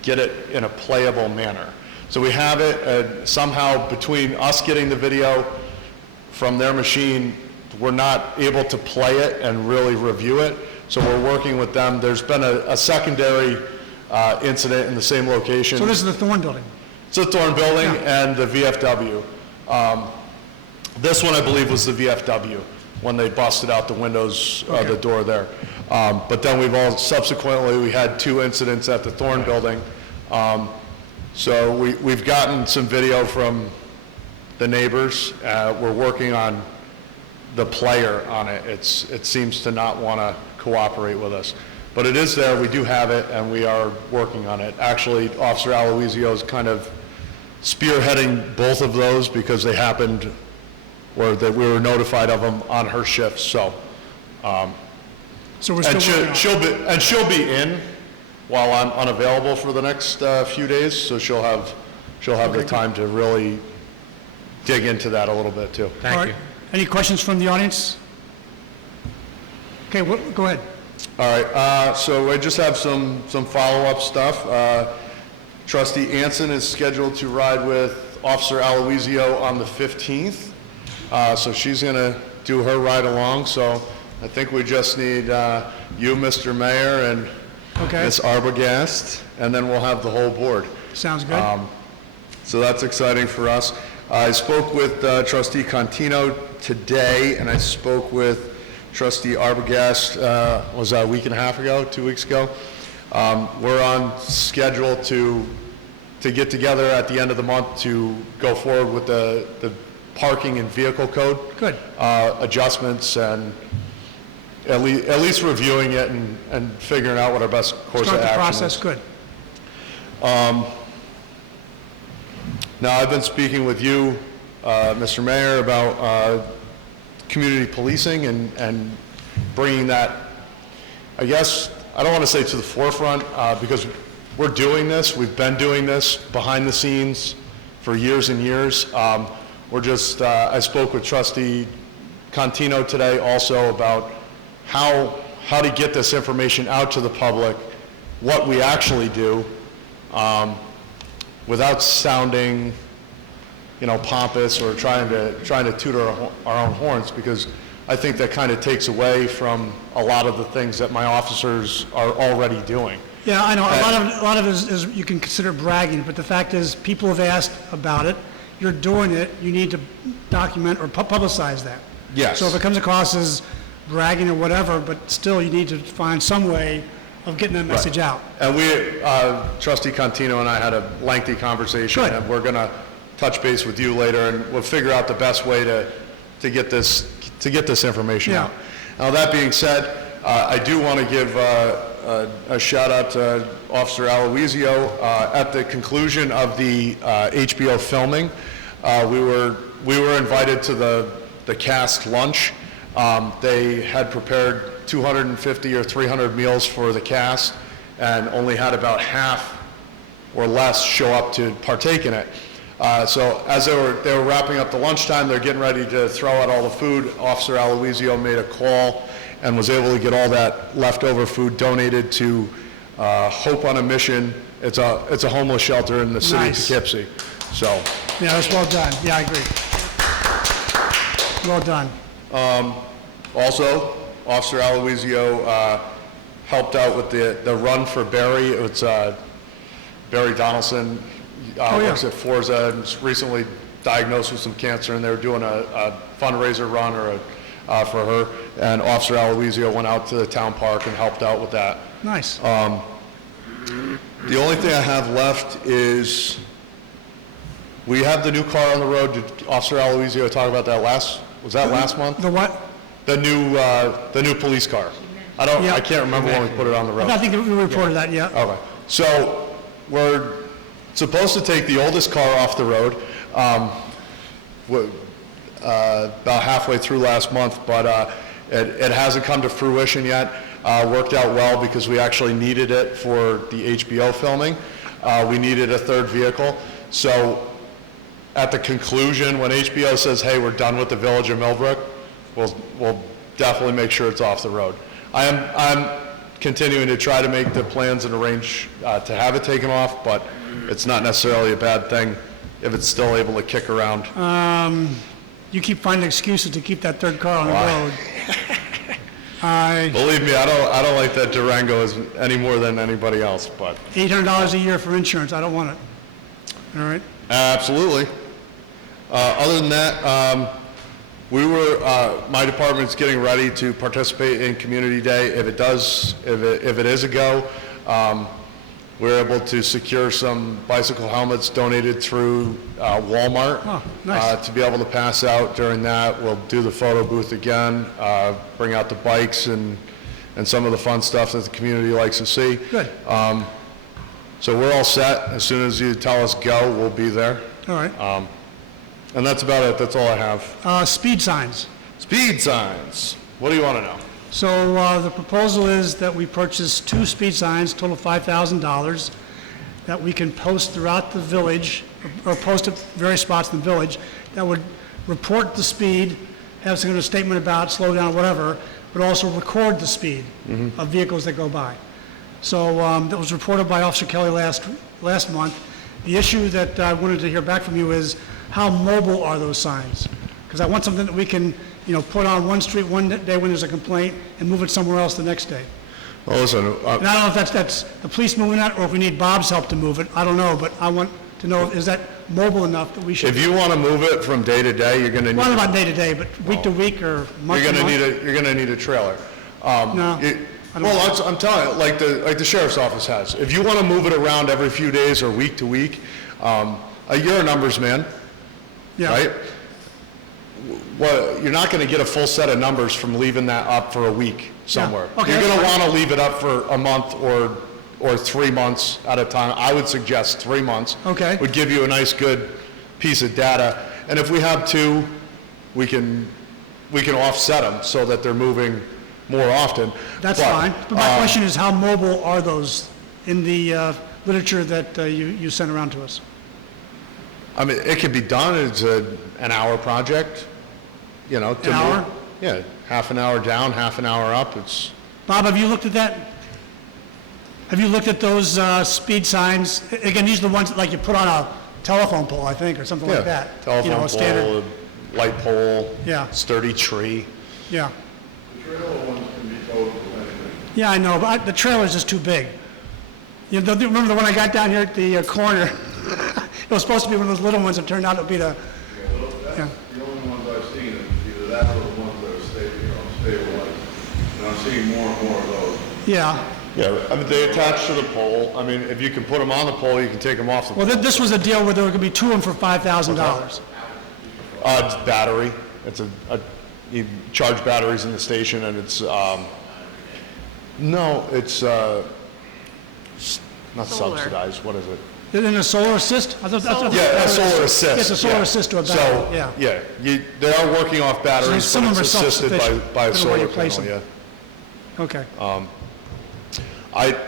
get it in a playable manner. So we have it, somehow between us getting the video from their machine, we're not able to play it and really review it. So we're working with them. There's been a secondary incident in the same location. So this is the Thorn Building? It's the Thorn Building and the VFW. This one, I believe, was the VFW when they busted out the windows, the door there. But then we had 2 incidents at the Thorn Building. So we've gotten some video from the neighbors. We're working on the player on it. It seems to not want to cooperate with us. But it is there, we do have it, and we are working on it. Actually, Officer Aloisio is kind of spearheading both of those because they happened, or that we were notified of them on her shift, so. So we're still working on it. She'll be in while I'm unavailable for the next few days, so she'll have the time to really dig into that a little bit too. Thank you. Any questions from the audience? Okay, go ahead. All right, so I just have some follow-up stuff. Trustee Anson is scheduled to ride with Officer Aloisio on the 15th. So she's gonna do her ride along, so I think we just need you, Mr. Mayor, and Ms. Arbogast, and then we'll have the whole board. Sounds good. So that's exciting for us. I spoke with Trustee Contino today, and I spoke with Trustee Arbogast, was that a week and a half ago, 2 weeks ago? We're on schedule to get together at the end of the month to go forward with the parking and vehicle code. Good. Adjustments, and at least reviewing it and figuring out what our best course of action is. Start the process, good. Now, I've been speaking with you, Mr. Mayor, about community policing and bringing that, I guess, I don't want to say to the forefront, because we're doing this, we've been doing this behind the scenes for years and years. We're just, I spoke with Trustee Contino today also about how to get this information out to the public, what we actually do, without sounding, pompous or trying to toot our own horns, because I think that kind of takes away from a lot of the things that my officers are already doing. Yeah, I know, a lot of it is you can consider bragging, but the fact is, people have asked about it, you're doing it, you need to document or publicize that. Yes. So if it comes across as bragging or whatever, but still you need to find some way of getting that message out. And we, Trustee Contino and I had a lengthy conversation. Good. And we're going to touch base with you later, and we'll figure out the best way to get this information out. Now, that being said, I do want to give a shout out to Officer Aloisio. At the conclusion of the HBO filming, we were invited to the cast lunch. They had prepared 250 or 300 meals for the cast, and only had about half or less show up to partake in it. So as they were wrapping up the lunchtime, they're getting ready to throw out all the food. Officer Aloisio made a call and was able to get all that leftover food donated to Hope on a Mission. It's a homeless shelter in the city Nice. of Poughkeepsie. So, Yeah, that's well done. Yeah, I agree. Well done. also, Officer Aloisio helped out with the Run for Barry. It's Barry Donaldson works at Forza and was recently diagnosed with some cancer, and they were doing a fundraiser run for her, and Officer Aloisio went out to the town park and helped out with that. Nice. The only thing I have left is we have the new car on the road. Did Officer Aloisio talk about that last month? The what? The new police car. Yeah. I can't remember when we put it on the road. I think we reported that, yeah. Okay. So we're supposed to take the oldest car off the road about halfway through last month, but it hasn't come to fruition yet. Worked out well because we actually needed it for the HBO filming. We needed a third vehicle. So at the conclusion, when HBO says, hey, we're done with the Village of Millbrook, we'll definitely make sure it's off the road. I'm continuing to try to make the plans and arrange to have it taken off, but it's not necessarily a bad thing if it's still able to kick around. You keep finding excuses to keep that third car on the road. Believe me, I don't like that Durango any more than anybody else, but. $800 a year for insurance, I don't want it. All right? Absolutely. Other than that, my department's getting ready to participate in Community Day. If it is a go, we're able to secure some bicycle helmets donated through Walmart. Oh, nice. To be able to pass out during that. We'll do the photo booth again, bring out the bikes and some of the fun stuff that the community likes to see. Good. So we're all set. As soon as you tell us go, we'll be there. All right. And that's about it. That's all I have. Speed signs. Speed signs. What do you want to know? So the proposal is that we purchase 2 speed signs, total $5,000, that we can post throughout the village, or post at various spots in the village, that would report the speed, have some kind of statement about slow down, whatever, but also record the speed of vehicles that go by. So that was reported by Officer Kelly last month. The issue that I wanted to hear back from you is how mobile are those signs? Because I want something that we can, put on one street one day when there's a complaint and move it somewhere else the next day. Well, listen, And I don't know if that's the police moving that or if we need Bob's help to move it. I don't know, but I want to know, is that mobile enough that we should? if you want to move it from day to day, you're going to need. Well, not about day to day, but week to week or month You're to going to month? need you're going to need a trailer. No. Well, I'm telling you, like the sheriff's office has. If you want to move it around every few days or week to week, you're a numbers man, Yeah. right? Well, you're not going to get a full set of numbers from leaving that up for a week somewhere. Okay, You're going that's to want to leave it up for a month or or 3 months at a time. I would suggest 3 months. Okay. Would give you a nice, good piece of data. And if we have 2, we can offset them so that they're moving more often. That's fine. But my question is, how mobile are those in the literature that you sent around to us? I mean, it can be done. It's an hour project, you know. An hour? Yeah, half an hour down, half an hour up. It's, Bob, have you looked at that? Have you looked at those speed signs? Again, these are the ones like you put on a telephone pole, I think, or something like that. You know, telephone a standard. pole, light pole, Yeah. sturdy tree. Yeah. The trailer ones can be towed with anything. Yeah, I know, but the trailer's just too big. You know, remember the one I got down here at the corner? It was supposed to be one of those little ones, it turned out to be the, yeah. The only ones I've seen is either that or the ones that are stabilized. And I'm seeing more and more of those. Yeah. Yeah, I mean, they attach to the pole. I mean, if you can put them on the pole, you can take them off the Well, pole. this was a deal where there were going to be 2 of them for $5,000. It's battery. It's you charge batteries in the station, and it's, no, it's, not Solar. subsidized, what is it? Isn't it a solar assist? I thought that's what- Yeah, a solar assist. It's a solar yeah. assist to a So, battery, yeah. they are working off batteries, some but of them it's are assisted self-sufficient, by a depending on where solar you place panel, them. yeah. Okay.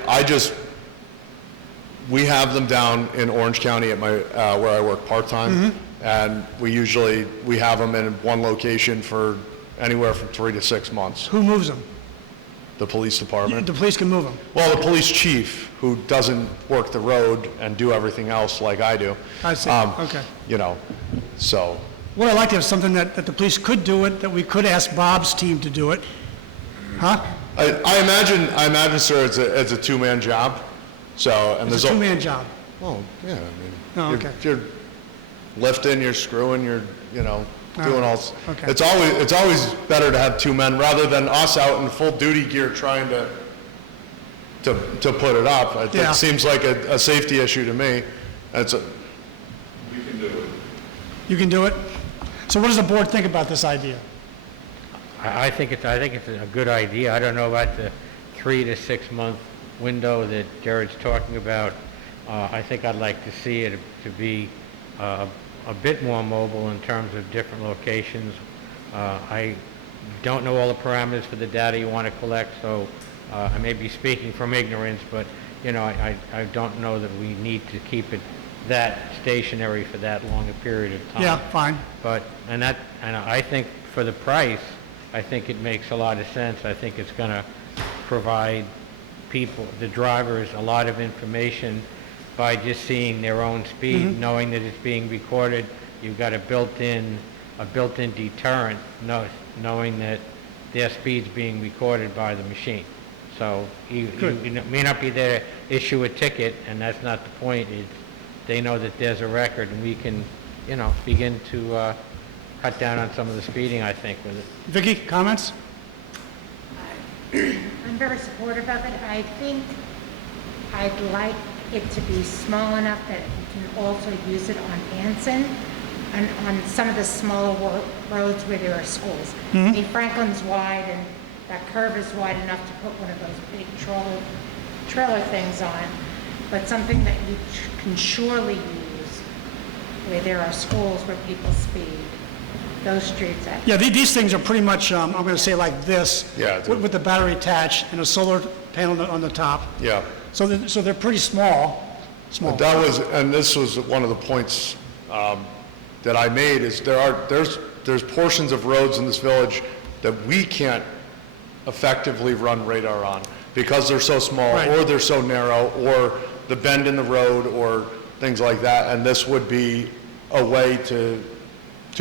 I just, we have them down in Orange County at my, where I work part-time, and we have them in one location for anywhere from 3 to 6 months. Who moves them? The police department. The police can move them. Well, the police chief, who doesn't work the road and do everything else like I do. I see, okay. You know, so, What I'd like to have something that the police could do it, that we could ask Bob's team to do it. Huh? I imagine, sir, it's a two-man job, so, and It's there's. a 2-man job. Well, yeah, I mean. Oh, you're- okay. You're lifting, you're screwing, you're, you know, doing all, okay. it's always better to have 2 men rather than us out in full duty gear trying to put it up. Yeah. It seems like a safety issue to me. It's a, We can do it. You can do it? So what does the board think about this idea? I think it's a good idea. I don't know about the 3 to 6 month window that Jared's talking about. I think I'd like to see it to be a bit more mobile in terms of different locations. I don't know all the parameters for the data you want to collect, so I may be speaking from ignorance, but you know, I don't know that we need to keep it that stationary for that long a period of time. Yeah, fine. But, and I think for the price, I think it makes a lot of sense. I think it's going to provide people, the drivers, a lot of information by just seeing their own speed, knowing that it's being recorded. You've got a built-in deterrent, knowing that their speed's being recorded by the machine. So you may not be there to issue a ticket, and that's not the point. They know that there's a record, and we can, you know, begin to cut down on some of the speeding, I think, with it. Vicki, comments? I'm very supportive of it. I think I'd like it to be small enough that you can also use it on Anson and on some of the smaller roads where there are schools. I mean, Franklin's wide and that curve is wide enough to put one of those big trailer things on, but something that you can surely use where there are schools where people speed, those streets. Yeah, these things are pretty much, I'm going to say like this. Yeah, With the battery attached and a solar panel on the top. yeah. So they're pretty small. That was, and this was one of the points that I made, is there's portions of roads in this village that we can't effectively run radar on because they're so small, Right. or they're so narrow, or the bend in the road, or things like that. And this would be a way to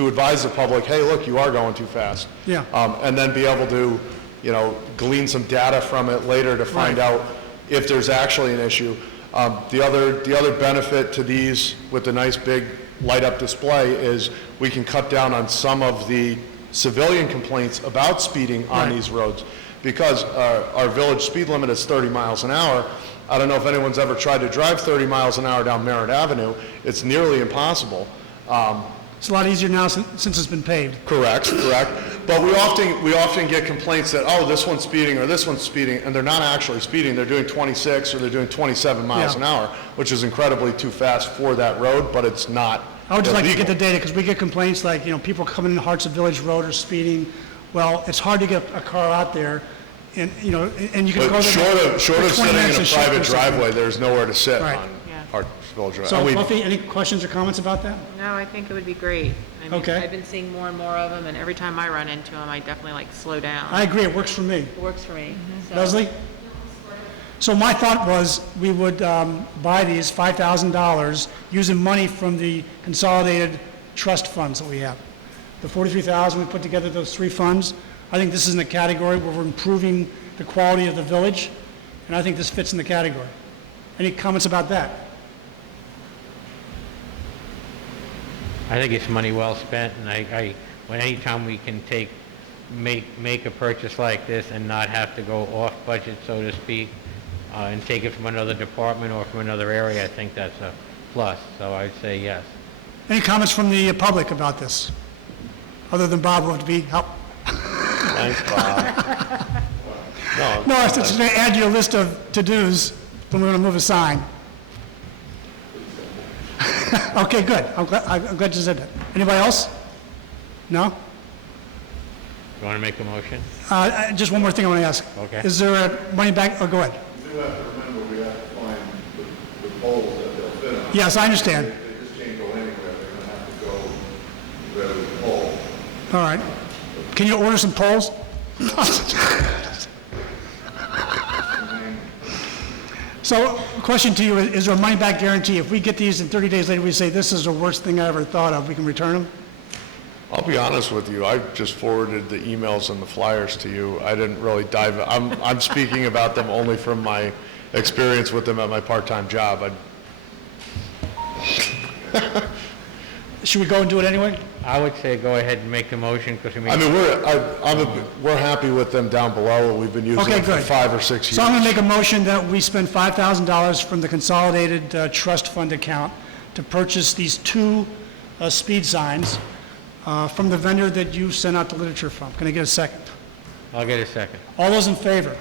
advise the public, hey, look, you are going too fast. Yeah. And then be able to, you know, glean some data from it later to find Right. out if there's actually an issue. The other benefit to these with the nice big light-up display is we can cut down on some of the civilian complaints about speeding on Right. these roads. Because our village speed limit is 30 miles an hour. I don't know if anyone's ever tried to drive 30 miles an hour down Merritt Avenue. It's nearly impossible. It's a lot easier now since it's been paved. Correct. But we often get complaints that, oh, this one's speeding or this one's speeding, and they're not actually speeding. They're doing 26 or they're doing 27 miles Yeah. an hour, which is incredibly too fast for that road, but it's not I would just like to get the illegal. data, because we get complaints like, people coming in Hearts of Village Road are speeding. Well, it's hard to get a car out there, and, and you can go But there. short of for 20 sitting minutes in a and shift or private something. driveway, there's nowhere to sit Right. on Yeah. Hart Village Drive. So, And we- Buffy, any questions or comments about that? No, I think it would be great. I mean, Okay. I've been seeing more and more of them, and every time I run into them, I definitely like slow down. I agree, it works for me. It works for me. So- Leslie? So my thought was, we would buy these $5,000 using money from the consolidated trust funds that we have. The $43,000, we put together those three funds. I think this is in the category where we're improving the quality of the village, and I think this fits in the category. Any comments about that? I think it's money well spent, and when anytime we can make a purchase like this and not have to go off budget, so to speak, and take it from another department or from another area, I think that's a plus, so I'd say yes. Any comments from the public about this? Other than Bob, who have to be help? Thanks, Bob. No, it's going to add to your list of to-dos when we're going to move a sign. Okay, good. I'm glad you said that. Anybody else? No? You want to make a motion? Just one more thing I want to ask. Okay. Is there a money back? Oh, go ahead. You do have to remember, we have to find the poles that they'll fit on. Yes, I understand. They just can't go anywhere, they're gonna have to go where the pole. All right. Can you order some poles? So, question to you, is there a money-back guarantee? If we get these and 30 days later we say, this is the worst thing I ever thought of, we can return them? I'll be honest with you, I just forwarded the emails and the flyers to you. I didn't really dive, I'm speaking about them only from my experience with them at my part-time job. Should we go and do it anyway? I would say go ahead and make the motion, because we I mean, we're happy with them down below. We've been using Okay, them for good. 5 or 6 years. So I'm going to make a motion that we spend $5,000 from the consolidated trust fund account to purchase these two speed signs from the vendor that you sent out the literature from. Can I get a second? I'll get a second. All those in favor?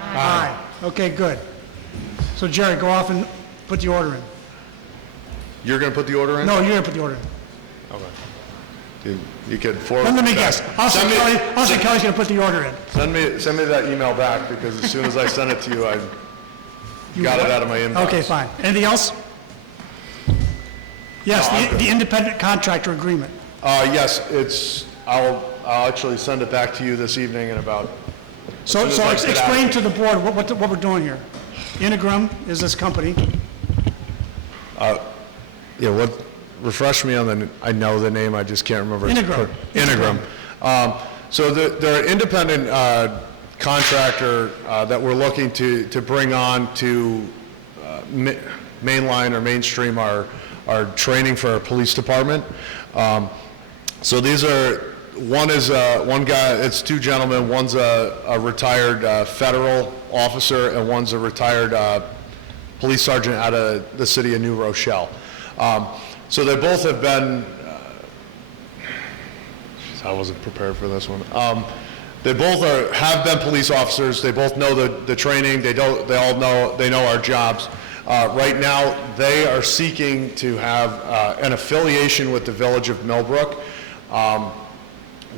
Aye. Okay, good. So Jerry, go off and put the order in. You're going to put the order in? No, you're going to put the order in. Okay. You can forward. Let me guess. Also, Send me- Kelly's going to put the order in. Send me that email back, because as soon as I send it to you, I got it out of my inbox. Okay, fine. Anything else? Yes, No, I'm good. the independent contractor agreement. Yes, I'll actually send it back to you this evening in about, So soon as I get explain out. to the board what we're doing here. Integrum is this company. refresh me on I know the name, I just can't remember. Integrum. Integrum. So they're an independent contractor that we're looking to bring on to mainline or mainstream our training for our police department. So these are, one guy, it's two gentlemen, one's a retired federal officer and one's a retired police sergeant out of the city of New Rochelle. So they both have been, I wasn't prepared for this one. They both have been police officers. They both know the training. They all know our jobs. Right now, they are seeking to have an affiliation with the Village of Millbrook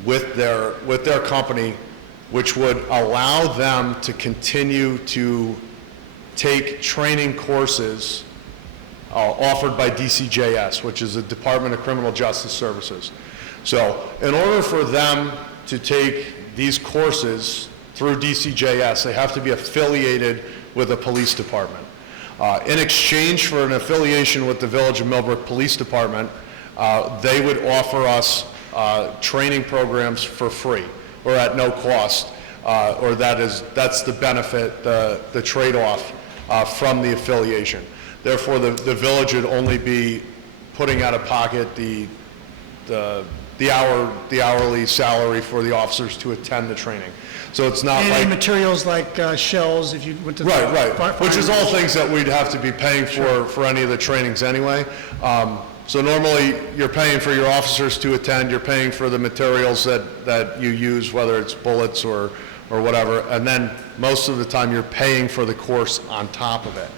with their company, which would allow them to continue to take training courses offered by DCJS, which is the Department of Criminal Justice Services. So in order for them to take these courses through DCJS, they have to be affiliated with a police department. In exchange for an affiliation with the Village of Millbrook Police Department, they would offer us training programs for free or at no cost, or that's the benefit, the trade-off from the affiliation. Therefore, the village would only be putting out of pocket the hourly salary for the officers to attend the training. So it's not Any like... materials like shells, if you went to... Right, which is all things that we'd have to be paying for any of the trainings anyway. So normally, you're paying for your officers to attend, you're paying for the materials that you use, whether it's bullets or whatever, and then most of the time, you're paying for the course on top of it.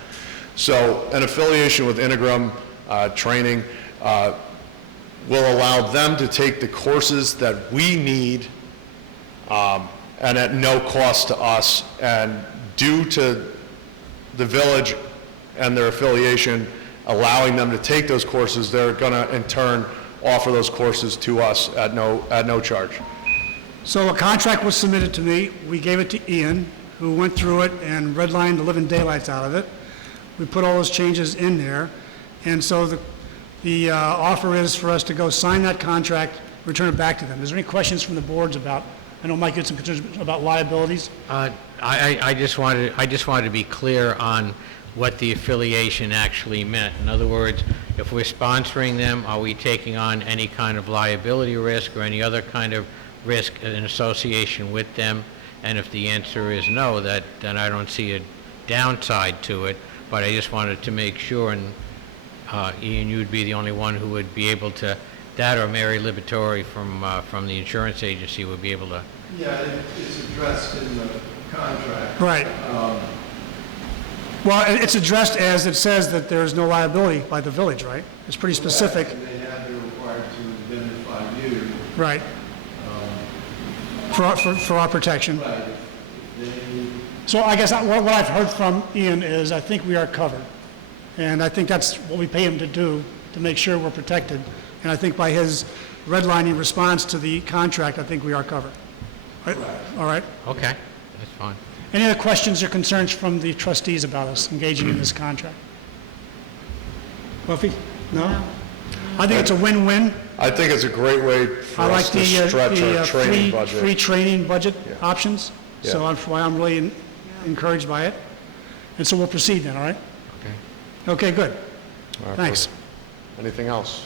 So an affiliation with Integrum Training will allow them to take the courses that we need and at no cost to us, and due to the village and their affiliation allowing them to take those courses, they're going to in turn offer those courses to us at no charge. So a contract was submitted to me, we gave it to Ian, who went through it and redlined the living daylights out of it. We put all those changes in there, and so the offer is for us to go sign that contract, return it back to them. Is there any questions from the boards about, I know Mike had some concerns about liabilities? I just wanted to be clear on what the affiliation actually meant. In other words, if we're sponsoring them, are we taking on any kind of liability risk or any other kind of risk in association with them? And if the answer is no, then I don't see a downside to it. But I just wanted to make sure, and Ian, you'd be the only one who would be able to, that or Mary Liberatore from the insurance agency would be able to. Yeah, it's addressed in the contract. Right. Well, it's addressed as it says that there is no liability by the village, right? It's pretty specific. And they have, they're required to indemnify you. Right. For our protection. Right. So I guess what I've heard from Ian is I think we are covered. And I think that's what we pay him to do, to make sure we're protected. And I think by his redlining response to the contract, I think we are covered. Right? All right? Okay, that's fine. Any other questions or concerns from the trustees about us engaging in this contract? Buffy? No? I think it's a win-win. I think it's a great way for I like us to stretch our training budget. free training budget Yeah. options. So Yeah. that's why I'm really encouraged by it. And so we'll proceed then, all right? Okay. Okay, good. All right, Thanks. Anything else?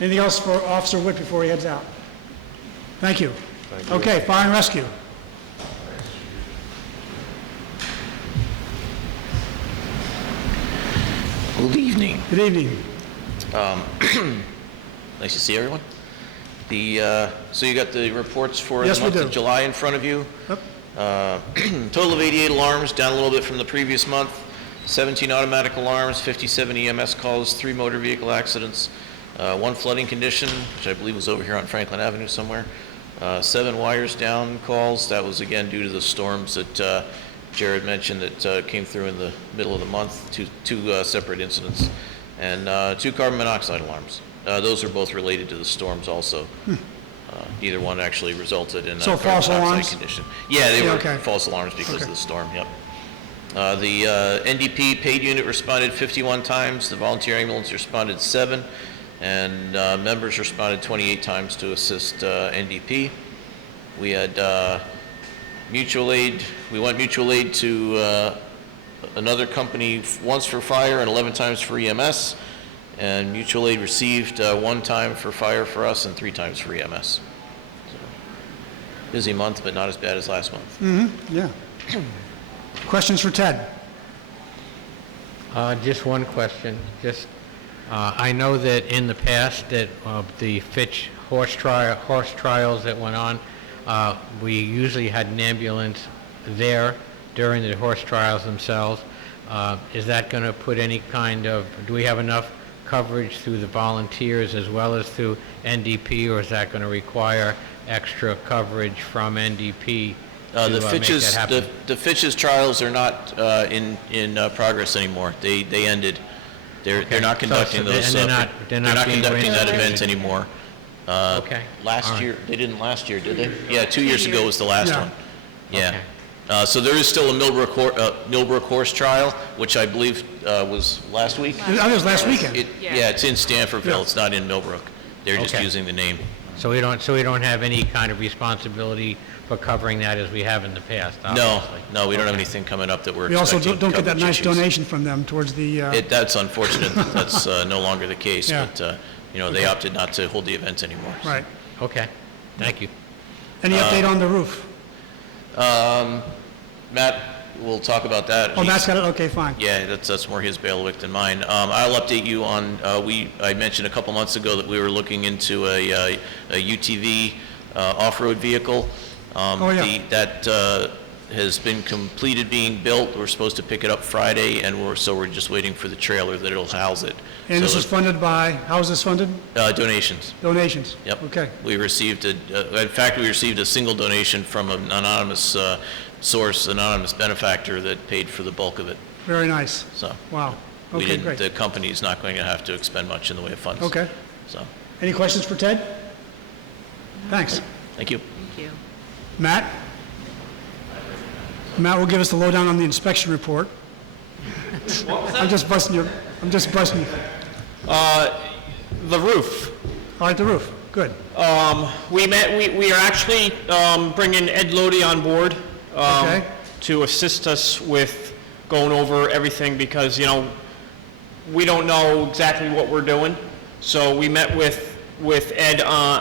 Anything else for Officer Witt before he heads out? Thank you. Thank you. Okay, fire and rescue. Good evening. Good evening. Nice to see everyone. So you got the reports for Yes, the we month do. of July in front of you. Yep. Total of 88 alarms, down a little bit from the previous month. 17 automatic alarms, 57 EMS calls, 3 motor vehicle accidents, 1 flooding condition, which I believe was over here on Franklin Avenue somewhere. 7 wires down calls. That was again due to the storms that Jared mentioned that came through in the middle of the month, two separate incidents, and 2 carbon monoxide alarms. Those are both related to the storms also. Neither one actually resulted in a So carbon false monoxide alarms? condition. Yeah, they were okay. false alarms because Okay. of the storm, yep. The NDP paid unit responded 51 times, the volunteer ambulance responded 7, and members responded 28 times to assist NDP. We had mutual aid, we went mutual aid to another company once for fire and 11 times for EMS, and mutual aid received 1 time for fire for us and 3 times for EMS. So, busy month, but not as bad as last month. Yeah. Questions for Ted? Just one question. I know that in the past that the Fitch horse trials that went on, we usually had an ambulance there during the horse trials themselves. Is that going to put any kind of, do we have enough coverage through the volunteers as well as through NDP, or is that going to require extra coverage from NDP? The make that happen? Fitch's trials are not in progress anymore. They ended. They're not conducting those. And they're not being conducting that arranged event anymore. Okay. Last All right. year, they didn't last year, did they? Yeah, 2 years ago was the last Yeah. one. Yeah. Okay. So there is still a Millbrook horse trial, which I believe was last week. That was last weekend. Yeah, it's in Stanfordville. Yeah. It's not in Millbrook. They're just Okay. using the name. So we don't have any kind of responsibility for covering that as we have in the past, No, obviously. no, we don't have Okay. anything coming up that we're We also expecting don't get that coverage nice issues. donation from them towards the, That's unfortunate. That's no longer the case, Yeah. but, they opted not to hold the event anymore. so. right. Okay, thank you. Any update on the roof? Matt we'll talk about that. Oh, that's got it, okay, fine. Yeah, that's more his bailiwick than mine. I'll update you on, I mentioned a couple months ago that we were looking into a UTV off-road vehicle. Oh, yeah. That has been completed being built. We're supposed to pick it up Friday, and we're just waiting for the trailer that it'll house it. And this was funded by, how is this funded? Donations. Donations? Yep. Okay. We received in fact, we received a single donation from an anonymous source, anonymous benefactor that paid for the bulk of it. Very nice. So. Wow. We Okay, didn't, great. the company's not going to have to expend much in the way of funds. Okay. So, Any questions for Ted? Thanks. thank you. Thank you. Matt? Matt will give us the lowdown on the inspection report. I'm just busting you. The roof. All right, the roof. Good. We are actually bringing Ed Lodi on board Okay. to assist us with going over everything because, we don't know exactly what we're doing. So we met with Ed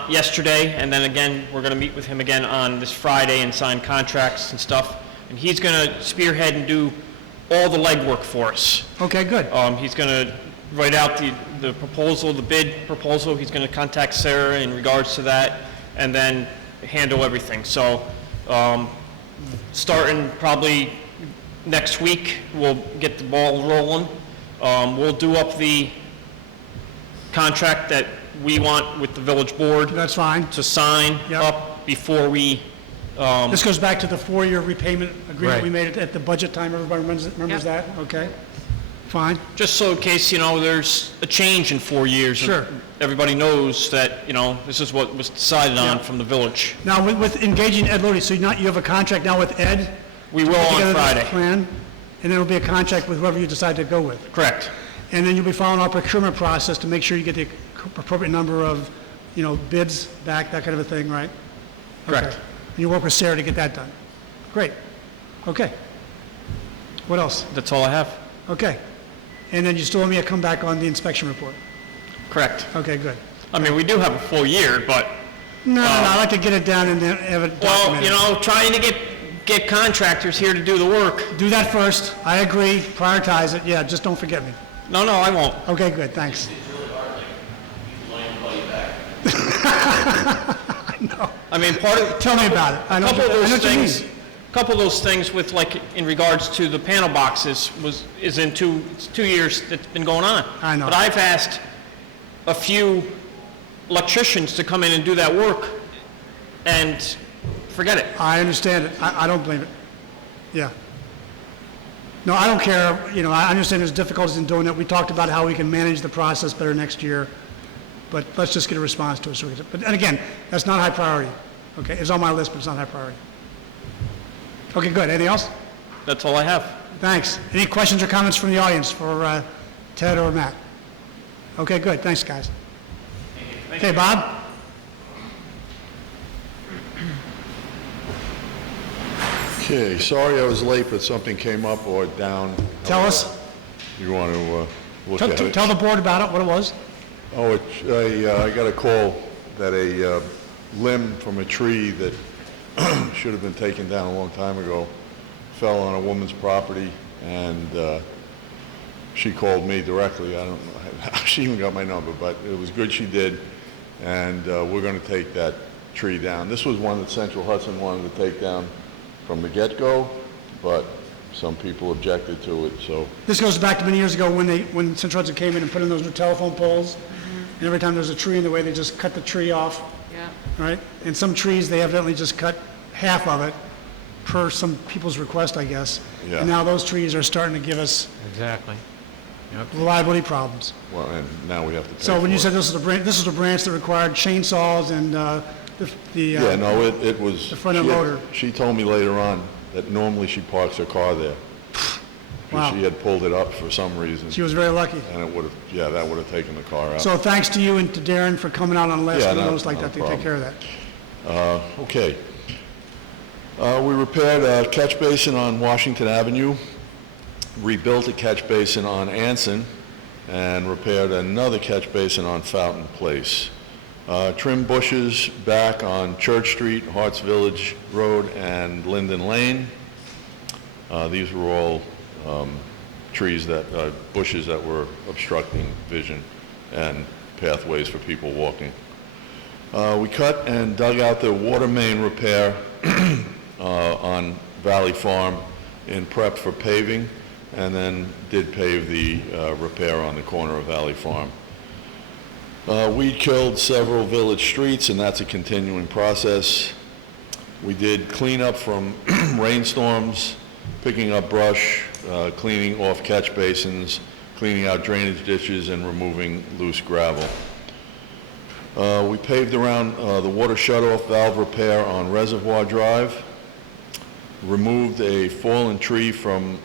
yesterday, and then again, we're going to meet with him again on this Friday and sign contracts and stuff. And he's going to spearhead and do all the legwork for us. Okay, good. He's going to write out the proposal, the bid proposal. He's going to contact Sarah in regards to that, and then handle everything. So, starting probably next week, we'll get the ball rolling. We'll do up the contract that we want with the village board That's fine. to sign Yep. up before we, This goes back to the 4-year repayment agreement Right. we made at the budget time. Everybody remembers that? Okay. Fine. just so in case, there's a change in 4 years. Sure. Everybody knows that, this is what was decided on Yeah. from the village. Now, with engaging Ed Lodi, so you have a contract now with Ed? We to will put on together this Friday. plan, and then it'll be a contract with whoever you decide to go with. Correct. And then you'll be following our procurement process to make sure you get the appropriate number of, bids back, that kind of a thing, right? Correct. Okay. And you work with Sarah to get that done. Great. Okay. What else? That's all I have. Okay. And then you still want me to come back on the inspection report? Correct. Okay, good. I mean, we do have a full year, but, No, I like to get it down and then have it documented. trying to get contractors here to do the work. Do that first. I agree. Prioritize it. Yeah, just don't forget me. No, I won't. Okay, good. Thanks. I mean, part of. Tell me about it. I know Couple of I know those what you mean. things, couple of those things with in regards to the panel boxes is in 2 years that's been going on. I know. But I've asked a few electricians to come in and do that work, and forget it. I understand it. I don't blame it. Yeah. No, I don't care. I understand there's difficulties in doing it. We talked about how we can manage the process better next year. But let's just get a response to it. And again, that's not high priority. Okay, it's on my list, but it's not high priority. Okay, good. Anything else? That's all I have. Thanks. Any questions or comments from the audience for Ted or Matt? Okay, good. Thanks, guys. Okay, Bob? Okay, sorry I was late, but something came up or down. Tell us. You want to look at it? Tell the board about it, what it was. Oh, I got a call that a limb from a tree that should have been taken down a long time ago fell on a woman's property, and she called me directly. I don't know how she even got my number, but it was good she did, and we're going to take that tree down. This was one that Central Hudson wanted to take down from the get-go, but some people objected to it, so. This goes back to many years ago when Central Hudson came in and put in those new telephone poles. And every time there's a tree in the way, they just cut the tree off. Yeah. Right? And some trees, they evidently just cut half of it per some people's request, I guess. Yeah. And now those trees are starting to give us Exactly. Yep. reliability problems. Well, and now we have to pay So when you for said it. this was a branch that required chainsaws and Yeah, no, it was. the front end she had- loader. She told me later on that normally she parks her car there. Wow. She had pulled it up for some reason, She was very lucky. and it would have, yeah, that would have taken the car out. So thanks to you and to Darren for coming out on last Yeah, minute like not that a to take care of that. Okay. We repaired a catch basin on Washington Avenue, rebuilt a catch basin on Anson, and repaired another catch basin on Fountain Place. Trimmed bushes back on Church Street, Harts Village Road, and Linden Lane. These were all trees that, bushes that were obstructing vision and pathways for people walking. We cut and dug out the water main repair on Valley Farm in prep for paving, and then did pave the repair on the corner of Valley Farm. We killed several village streets, and that's a continuing process. We did cleanup from rainstorms, picking up brush, cleaning off catch basins, cleaning out drainage ditches, and removing loose gravel. We paved around the water shutoff valve repair on Reservoir Drive, removed a fallen tree from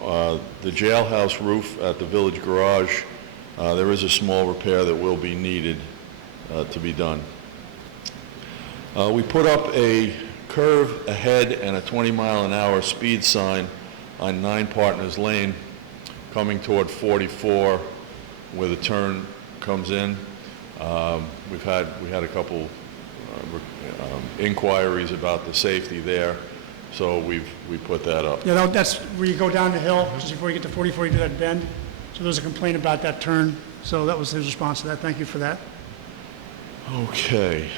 the jailhouse roof at the village garage. There is a small repair that will be needed to be done. We put up a curve ahead and a 20-mile-an-hour speed sign on 9 Partners Lane coming toward 44 where the turn comes in. We had a couple inquiries about the safety there, so we put that up. Yeah, that's where you go down the hill, just before you get to 44, you do that bend. So there was a complaint about that turn, so that was his response to that. Thank you for that. Okay.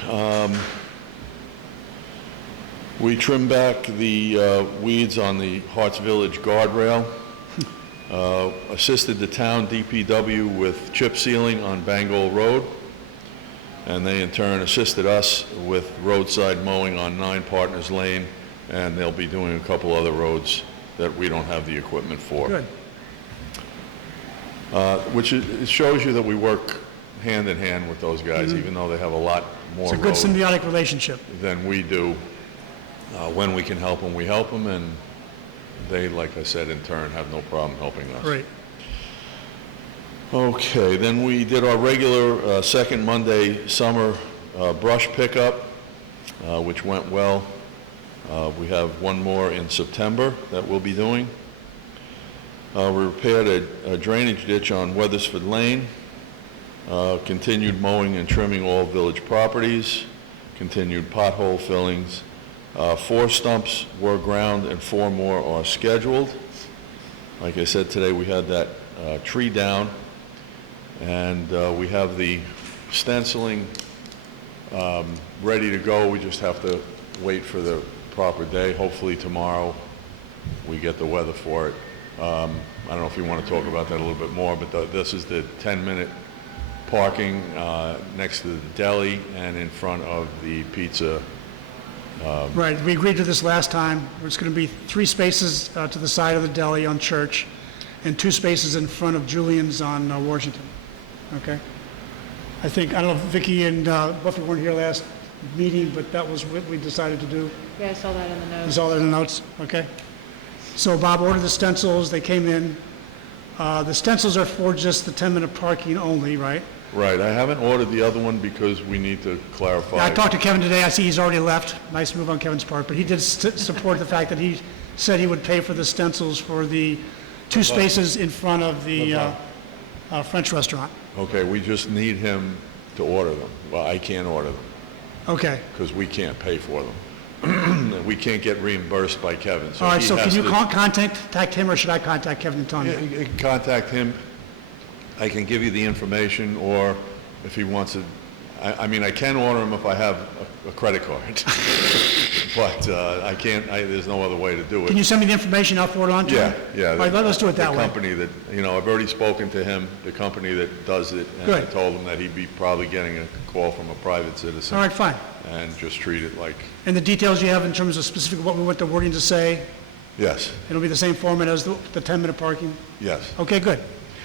We trimmed back the weeds on the Harts Village guardrail, assisted the town DPW with chip sealing on Bangor Road, and they in turn assisted us with roadside mowing on 9 Partners Lane, and they'll be doing a couple other roads that we don't have the equipment for. Good. It shows you that we work hand in hand with those guys, even though they have a lot more It's a good road symbiotic relationship. than we do. When we can help them, we help them, and they, like I said, in turn, have no problem helping us. Great. Okay, then we did our regular second Monday summer brush pickup, which went well. We have one more in September that we'll be doing. We repaired a drainage ditch on Weathersford Lane, continued mowing and trimming all village properties, continued pothole fillings. 4 stumps were ground and 4 more are scheduled. Like I said, today we had that tree down, and we have the stenciling ready to go. We just have to wait for the proper day. Hopefully tomorrow we get the weather for it. I don't know if you want to talk about that a little bit more, but this is the 10-minute parking next to the deli and in front of the pizza. Right, we agreed to this last time. It's going to be 3 spaces to the side of the deli on Church and 2 spaces in front of Julian's on Washington. Okay? I don't know if Vicki and Buffy weren't here last meeting, but that was what we decided to do. Yeah, I saw that in the You notes. saw that in the notes? Okay. So Bob ordered the stencils, they came in. The stencils are for just the 10-minute parking only, right? Right, I haven't ordered the other one because we need to clarify. Yeah, I talked to Kevin today, I see he's already left. Nice move on Kevin's part, but he did support the fact that he said he would pay for the stencils for the 2 spaces in front of the French restaurant. Okay, we just need him to order them. Well, I can't order them Okay. because we can't pay for them. We can't get reimbursed by Kevin. All right, he so can has you to- contact him, or should I contact Kevin and tell Yeah, him? you can contact him. I can give you the information, or if he wants to, I mean, I can order him if I have a credit card. But I can't, there's no other way to do Can it. you send me the information, I'll forward it on to him? Yeah. All right, let's do it that The way. company that, I've already spoken to him, the company that does it, and I Good. told him that he'd be probably getting a call from a private citizen. All right, fine. And just treat it like, And the details you have in terms of specific what we want the wording to say, yes, it'll be the same format as the 10-minute parking? yes, Okay, good.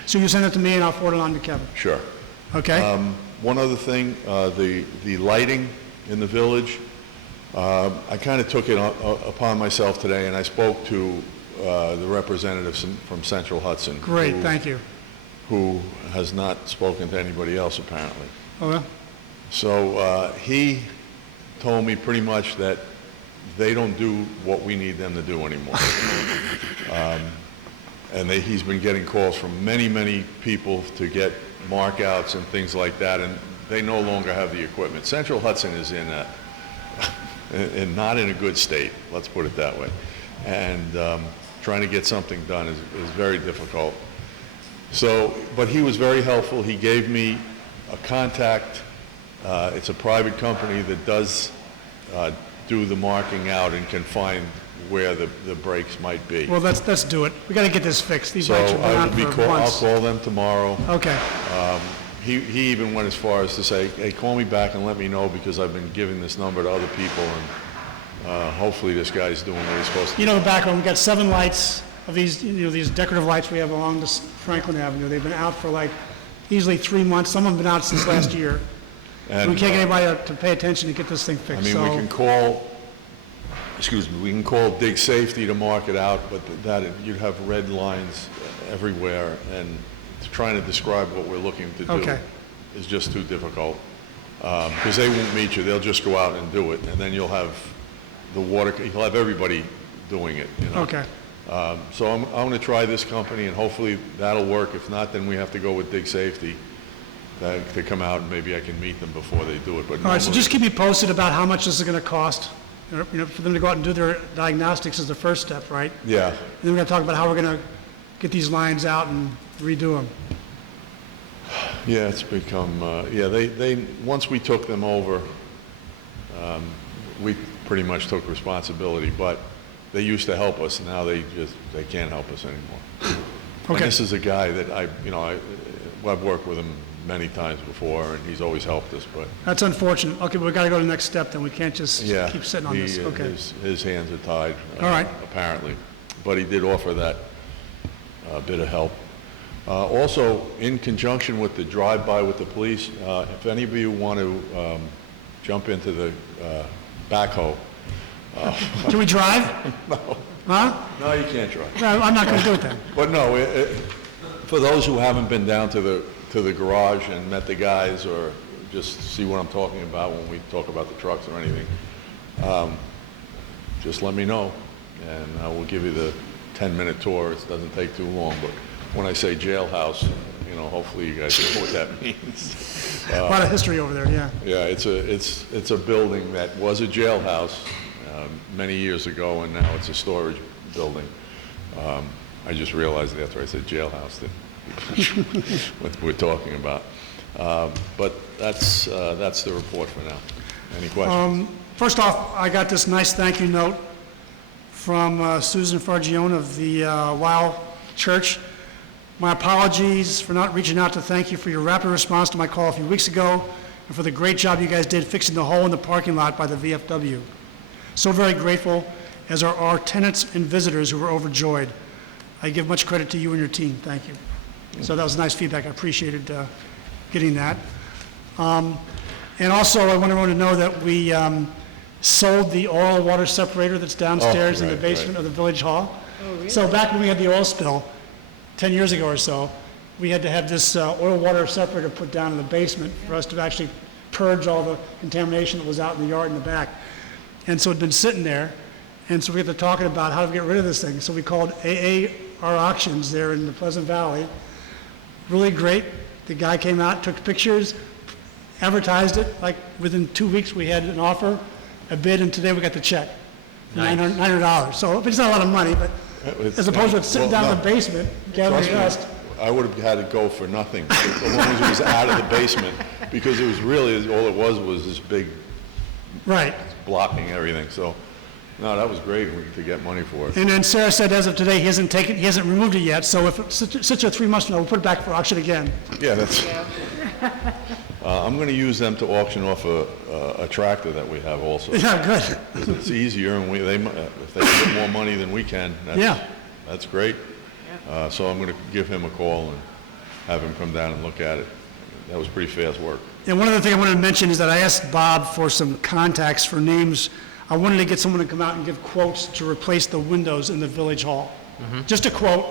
So you send it to me and I'll forward it on to Kevin, sure. okay? One other thing, the lighting in the village, I kind of took it upon myself today, and I spoke to the representatives from Central Hudson. Great, who- thank you. Who has not spoken to anybody else, apparently. Oh, well, So he told me pretty much that they don't do what we need them to do anymore. And he's been getting calls from many, many people to get markouts and things like that, and they no longer have the equipment. Central Hudson is not in a good state, let's put it that way. And trying to get something done is very difficult. So, but he was very helpful. He gave me a contact. It's a private company that does do the marking out and can find where the breaks might be. Well, let's do it. We got to get this fixed. These So lights have been on for I'll months. call them tomorrow. Okay. He even went as far as to say, hey, call me back and let me know because I've been giving this number to other people and hopefully this guy's doing what he's supposed to. You know, back when we got 7 lights of these, these decorative lights we have along this Franklin Avenue. They've been out for like easily 3 months. Some have been out since last year. And, we can't get anybody to pay attention to get this thing fixed. I mean, we can call, we can call Dig Safety to mark it out, but you'd have red lines everywhere, and trying to describe what we're looking to do is just too difficult. Because they won't meet you, they'll just go out and do it, and then you'll have you'll have everybody doing it, you know? Okay. So I'm going to try this company, and hopefully that'll work. If not, then we have to go with Dig Safety to come out, and maybe I can meet them before they do it. But All right, so just keep me posted about how much this is going to cost. For them to go out and do their diagnostics is the first step, right? Yeah. And then we're going to talk about how we're going to get these lines out and redo them. Yeah, it's become, they once we took them over, we pretty much took responsibility, but they used to help us, now they can't help us anymore. Okay. And this is a guy that I've worked with him many times before, and he's always helped us, but. That's unfortunate. Okay, but we got to go to the next step then. We can't just Yeah, keep sitting on this. Okay. his hands are tied. All right. Apparently. But he did offer that bit of help. Also, in conjunction with the drive-by with the police, if any of you want to jump into the backhoe. Can we drive? No. Huh? No, you can't drive. No, I'm not going to do it then. But no, for those who haven't been down to the garage and met the guys or just see what I'm talking about when we talk about the trucks or anything, just let me know and I will give you the 10-minute tour. It doesn't take too long, but when I say jailhouse, hopefully you guys know what that means. A lot of history over there, yeah. Yeah, it's a building that was a jailhouse many years ago, and now it's a storage building. I just realized after I said jailhouse that what we're talking about. But that's the report for now. Any questions? First off, I got this nice thank you note from Susan Fargione of the Wow Church. My apologies for not reaching out to thank you for your rapid response to my call a few weeks ago and for the great job you guys did fixing the hole in the parking lot by the VFW. So very grateful, as are our tenants and visitors who were overjoyed. I give much credit to you and your team. Thank you. So that was nice feedback. I appreciated getting that. And also, I want everyone to know that we sold the oil water separator that's downstairs in the basement of the Village Hall. Oh, really? So back when we had the oil spill, 10 years ago or so, we had to have this oil water separator put down in the basement for us to actually purge all the contamination that was out in the yard in the back. And so it'd been sitting there, and so we got to talking about how to get rid of this thing. So we called AAR Auctions there in the Pleasant Valley. Really great. The guy came out, took pictures, advertised it. Like within 2 weeks, we had an offer, a bid, and today we got the check. Nice. $900. So it's not a lot of money, but as opposed to sitting down in the basement, gathering Trust dust. me, I would have had it go for nothing, as long as it was out of the basement, because it was really, all it was this big Right. blocking everything, so, no, that was great to get money for it. And then Sarah said as of today, he hasn't removed it yet, so if it's such a 3 months from now, we'll put it back for auction again. Yeah, that's, I'm gonna use them to auction off a tractor that we have also. Yeah, good. It's easier, and if they get more money than we can, that's great. So I'm gonna give him a call and have him come down and look at it. That was pretty fast work. And one other thing I wanted to mention is that I asked Bob for some contacts for names. I wanted to get someone to come out and give quotes to replace the windows in the Village Hall. Just a quote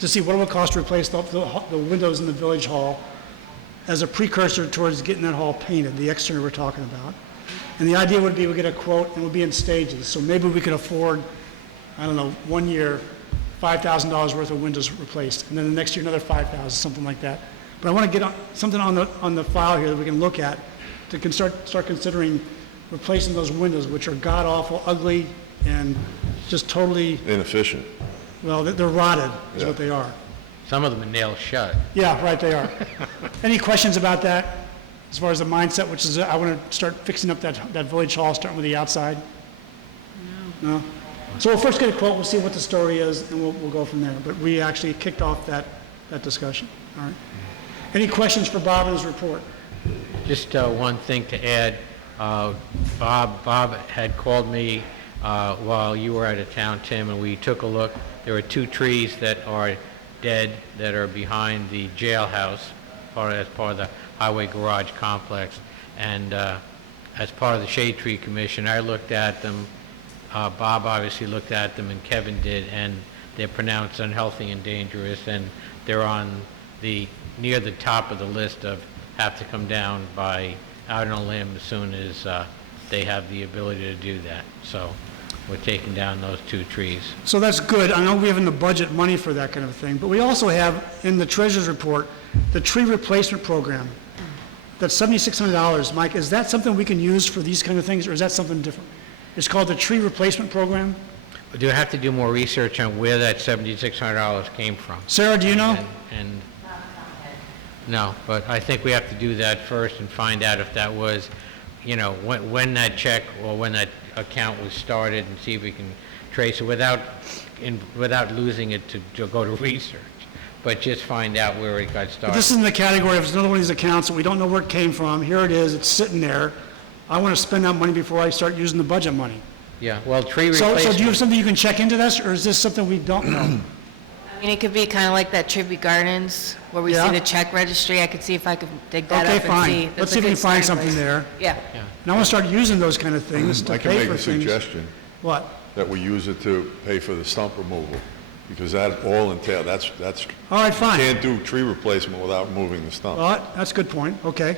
to see what it would cost to replace the windows in the Village Hall as a precursor towards getting that hall painted, the exterior we're talking about. And the idea would be we get a quote and it would be in stages. So maybe we could afford, 1 year, $5,000 worth of windows replaced, and then the next year another $5,000, something like that. But I want to get something on the file here that we can look at to start considering replacing those windows, which are god-awful, ugly, and just totally, Inefficient. well, they're rotted, is Yeah. what they are. Some of them are nailed shut. Yeah, right, they are. Any questions about that, as far as the mindset, which is, I want to start fixing up that village hall, starting with the outside? No? So we'll first get a quote, we'll see what the story is, and we'll go from there. But we actually kicked off that discussion, all right? Any questions for Bob and his report? Just one thing to add. Bob had called me while you were out of town, Tim, and we took a look. There are 2 trees that are dead that are behind the jailhouse, as part of the highway garage complex. And as part of the Shade Tree Commission, I looked at them. Bob obviously looked at them, and Kevin did, and they're pronounced unhealthy and dangerous, and they're on near the top of the list of have to come down out on a limb as soon as they have the ability to do that. So we're taking down those 2 trees. So that's good. I know we have in the budget money for that kind of thing, but we also have in the treasurer's report, the tree replacement program. That's $7,600. Mike, is that something we can use for these kind of things, or is that something different? It's called the tree replacement program. Do I have to do more research on where that $7,600 came from? Sarah, do you know? And no, but I think we have to do that first and find out if that was, when that check or when that account was started, and see if we can trace it without losing it to go to research, but just find out where it got But started. this is in the category of, it's another one of these accounts that we don't know where it came from. Here it is, it's sitting there. I want to spend that money before I start using the budget money. Yeah, well, tree So replacement. do you have something you can check into this, or is this something we don't know? I mean, it could be kind of like that Tribute Gardens, where we Yeah. see the check registry. I could see if I could dig that Okay, up and see. fine. That's Let's a see if we good can find starting something place. there. Yeah. And I want to start using those kind of things to I can pay make for a things. suggestion, What? that we use it to pay for the stump removal, because that all entails, that's. All right, fine. You can't do tree replacement without removing the stump. Well, that's a good point, okay.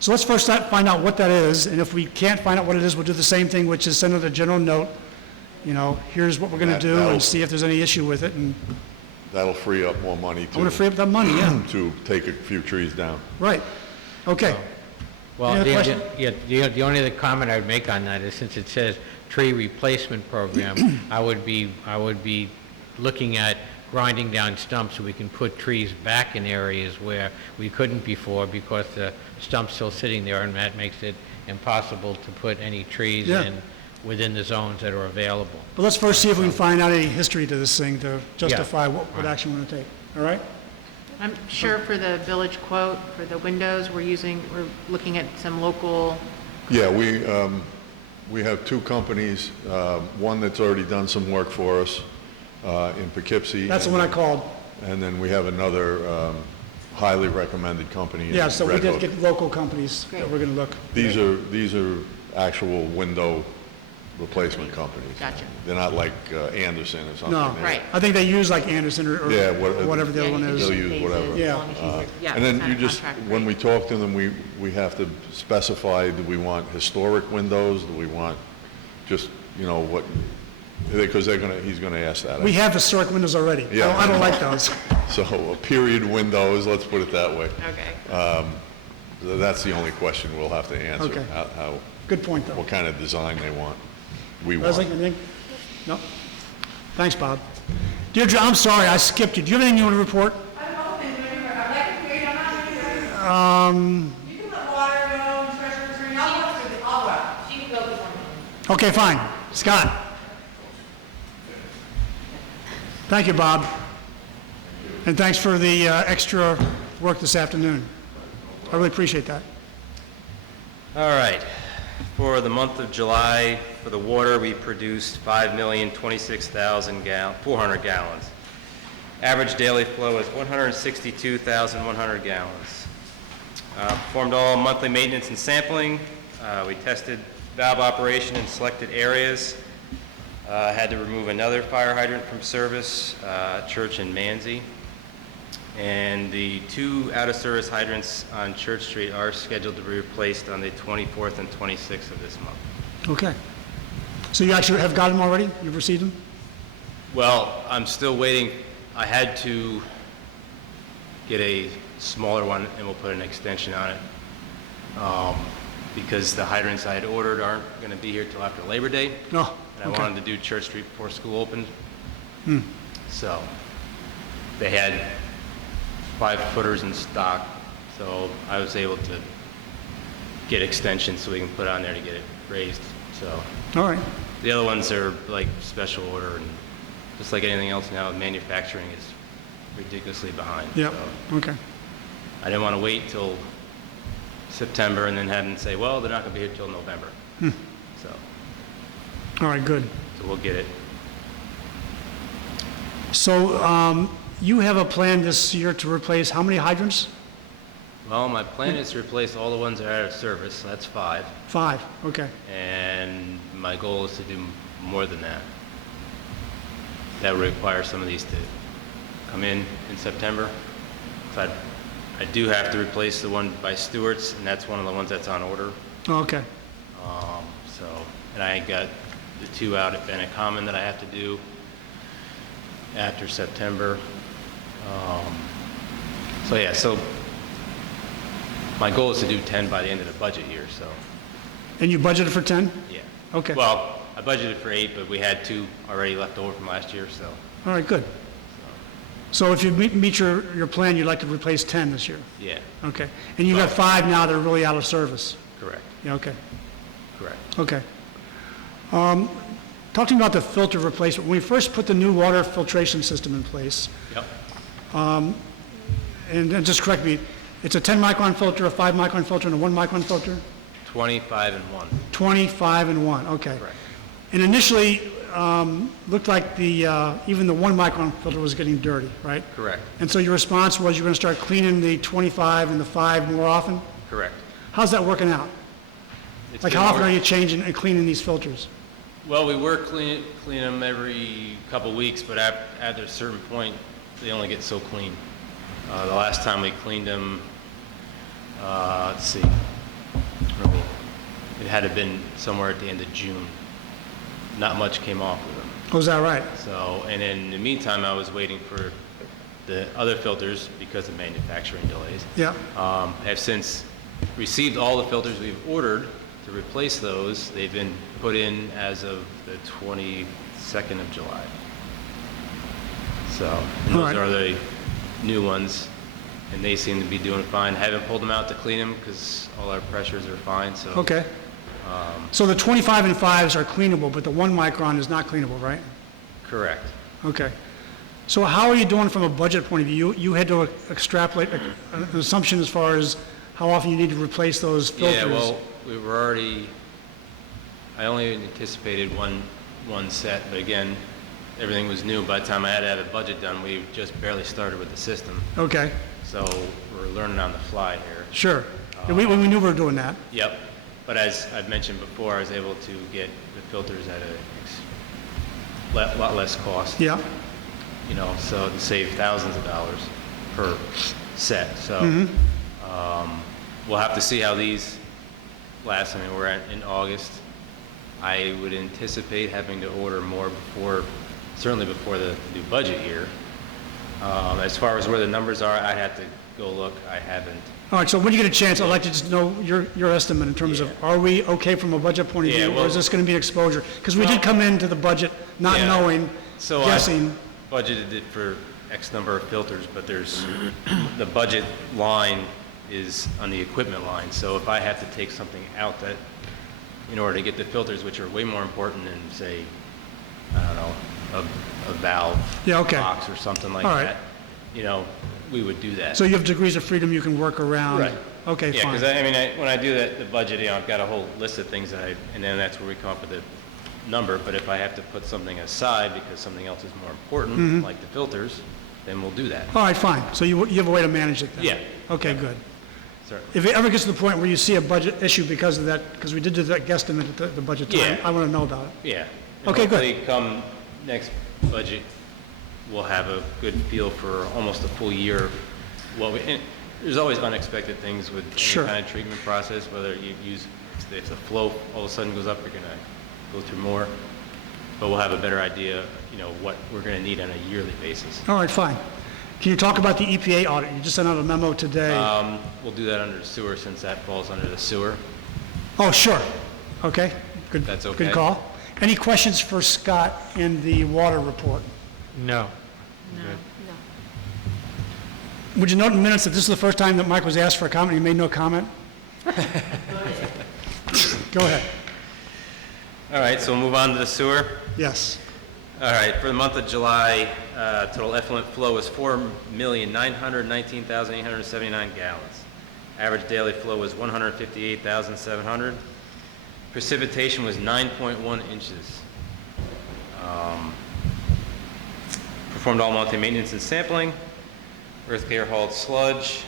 So let's first find out what that is, and if we can't find out what it is, we'll do the same thing, which is send out a general note, here's what we're going to do, That'll- and see if there's any issue with it, and That'll free up more money I want to free up that money, yeah, to take a few trees down. right. Okay, Well, Any other the only other comment I would make on that is, since it says tree replacement program, I would be looking at grinding down stumps so we can put trees back in areas where we couldn't before, because the stump's still sitting there, and that makes it impossible to put any trees Yeah. in within the zones that are available. but let's first see if we can find out any history to this thing to justify what action we're going to take, all right? I'm sure for the village quote, for the windows, we're looking at some local, Yeah, we have 2 companies, one that's already done some work for us in Poughkeepsie. That's the one I called. And then we have another highly recommended company in Yeah, so we Red did Hook. get local companies that we're going to look. These are actual window replacement companies. Gotcha. They're not like Anderson or something. No, They're- Right. I think they use like Anderson or Yeah, whatever the other one is. They'll use whatever. Yeah. And then you just, when we talk to them, we have to specify, do we want historic windows? Do we want just, what, because he's gonna ask that. We have historic windows already. Yeah. I don't like those. So, period windows, let's put it that way. okay. That's the only question we'll have to answer. Okay. How, Good point, though. what kind of design they want, we Leslie, want. anything? No? Thanks, Bob. Deirdre, I'm sorry, I skipped you. Do you have anything you want to report? I have a couple things, I'd like to create, I'm not really ready. You can let water go, treasure tree, I'll go through the, I'll go out. She can go with one. Okay, fine. Scott? Thank you, Bob. And thanks for the extra work this afternoon. I really appreciate that. All right. For the month of July, for the water, we produced 5,026,400 gallons. Average daily flow is 162,100 gallons. Performed all monthly maintenance and sampling. We tested valve operation in selected areas. Had to remove another fire hydrant from service, Church and Manzi. And the 2 out-of-service hydrants on Church Street are scheduled to be replaced on the 24th and 26th of this month. Okay. So you actually have got them already? You've received them? Well, I'm still waiting. I had to get a smaller one, and we'll put an extension on it. because the hydrants I had ordered aren't going to be here till after Labor Day. No, And I okay. wanted to do Church Street before school opened. So they had 5 footers in stock, so I was able to get extensions so we can put on there to get it raised. So All right, the other ones are like special order, and just like anything else now, manufacturing is ridiculously behind. yep, So okay. I didn't want to wait till September and then have them say, well, they're not going to be here till November. So All right, good. we'll get it. So you have a plan this year to replace how many hydrants? Well, my plan is to replace all the ones that are out of service, so that's 5. 5, okay. And my goal is to do more than that. That would require some of these to come in September. So I do have to replace the one by Stewart's, and that's one of the ones that's on order. Okay, And I got the 2 out at Bennett Common that I have to do after September. So my goal is to do 10 by the end of the budget year, so, and you budgeted for 10? yeah. Okay, all Well, I budgeted for 8, but we had 2 already left over from last year, so, right, good. So if you meet your plan, you'd like to replace 10 this year? yeah, Okay, and you got 5 now that are really out of service? correct, Yeah, okay, correct. okay. Talking about the filter replacement, when we first put the new water filtration system in place, Yep, and then just correct me, it's a 10 micron filter, a 5 micron filter, and a 1 micron filter? 25 and 1, 25 and 1, okay. correct. And initially, looked like even the 1 micron filter was getting dirty, right? Correct, And so your response was you're going to start cleaning the 25 and the 5 more often? correct. How's that working out? It's Like been how often work- are you changing and cleaning these filters? Well, we were clean them every couple weeks, but at a certain point, they only get so clean. The last time we cleaned them, let's see, it had to have been somewhere at the end of June. Not much came off of them. Oh, is that right? So, and in the meantime, I was waiting for the other filters because of manufacturing delays. Yeah, Have since received all the filters we've ordered to replace those. They've been put in as of the 22nd of July. So, and All those right. are the new ones, and they seem to be doing fine. Haven't pulled them out to clean them because all our pressures are fine, so. okay. So the 25 and 5s are cleanable, but the 1 micron is not cleanable, right? Correct. Okay. So how are you doing from a budget point of view? You had to extrapolate an assumption as far as how often you need to replace those filters? Yeah, well, we were already, I only anticipated one set, but again, everything was new. By the time I had to have a budget done, we just barely started with the system. Okay, So we're learning on the fly here. sure. And we knew we were doing that. Yep. But as I've mentioned before, I was able to get the filters at a lot less cost. Yeah, So to save thousands of dollars per set. So we'll have to see how these last. I mean, we're in August. I would anticipate having to order more certainly before the new budget year. As far as where the numbers are, I'd have to go look. I haven't. all right, so when you get a chance, I'd like to just know your estimate in terms of, are we okay from a budget point of Yeah, view? Or well- is this going to be an exposure? Because we did come into the budget not Yeah. knowing, So guessing. I budgeted it for X number of filters, but there's, the budget line is on the equipment line. So if I have to take something out that, in order to get the filters, which are way more important than, say, I don't know, a valve Yeah, okay. box or something like All right. that, we would do that. So you have degrees of freedom you can work around? Right. Okay, Yeah, fine. because when I do the budget, I've got a whole list of things and then that's where we come up with the number. But if I have to put something aside because something else is more important, Mm-hmm. like the filters, then we'll do that. All right, fine. So you have a way to manage it then? Yeah. Okay, good. Certainly. If it ever gets to the point where you see a budget issue because of that, because we did do that guesstimate at the budget time, Yeah. I want to know about it. Yeah. Okay, good. Hopefully come next budget, we'll have a good feel for almost a full year of and there's always unexpected things with Sure. any kind of treatment process, whether you use, if the flow all of a sudden goes up, you're gonna go through more. But we'll have a better idea, what we're gonna need on a yearly basis. All right, fine. Can you talk about the EPA audit? You just sent out a memo today. We'll do that under the sewer since that falls under the sewer. Oh, sure. Okay, good. That's okay. Good call. Any questions for Scott in the water report? No. Would you note in minutes that this is the first time that Mike was asked for a comment, he made no comment? Go ahead. All right, so we'll move on to the sewer. Yes. All right, for the month of July, total effluent flow was 4,919,879 gallons. Average daily flow was 158,700. Precipitation was 9.1 inches. Performed all monthly maintenance and sampling. Earth-care hauled sludge.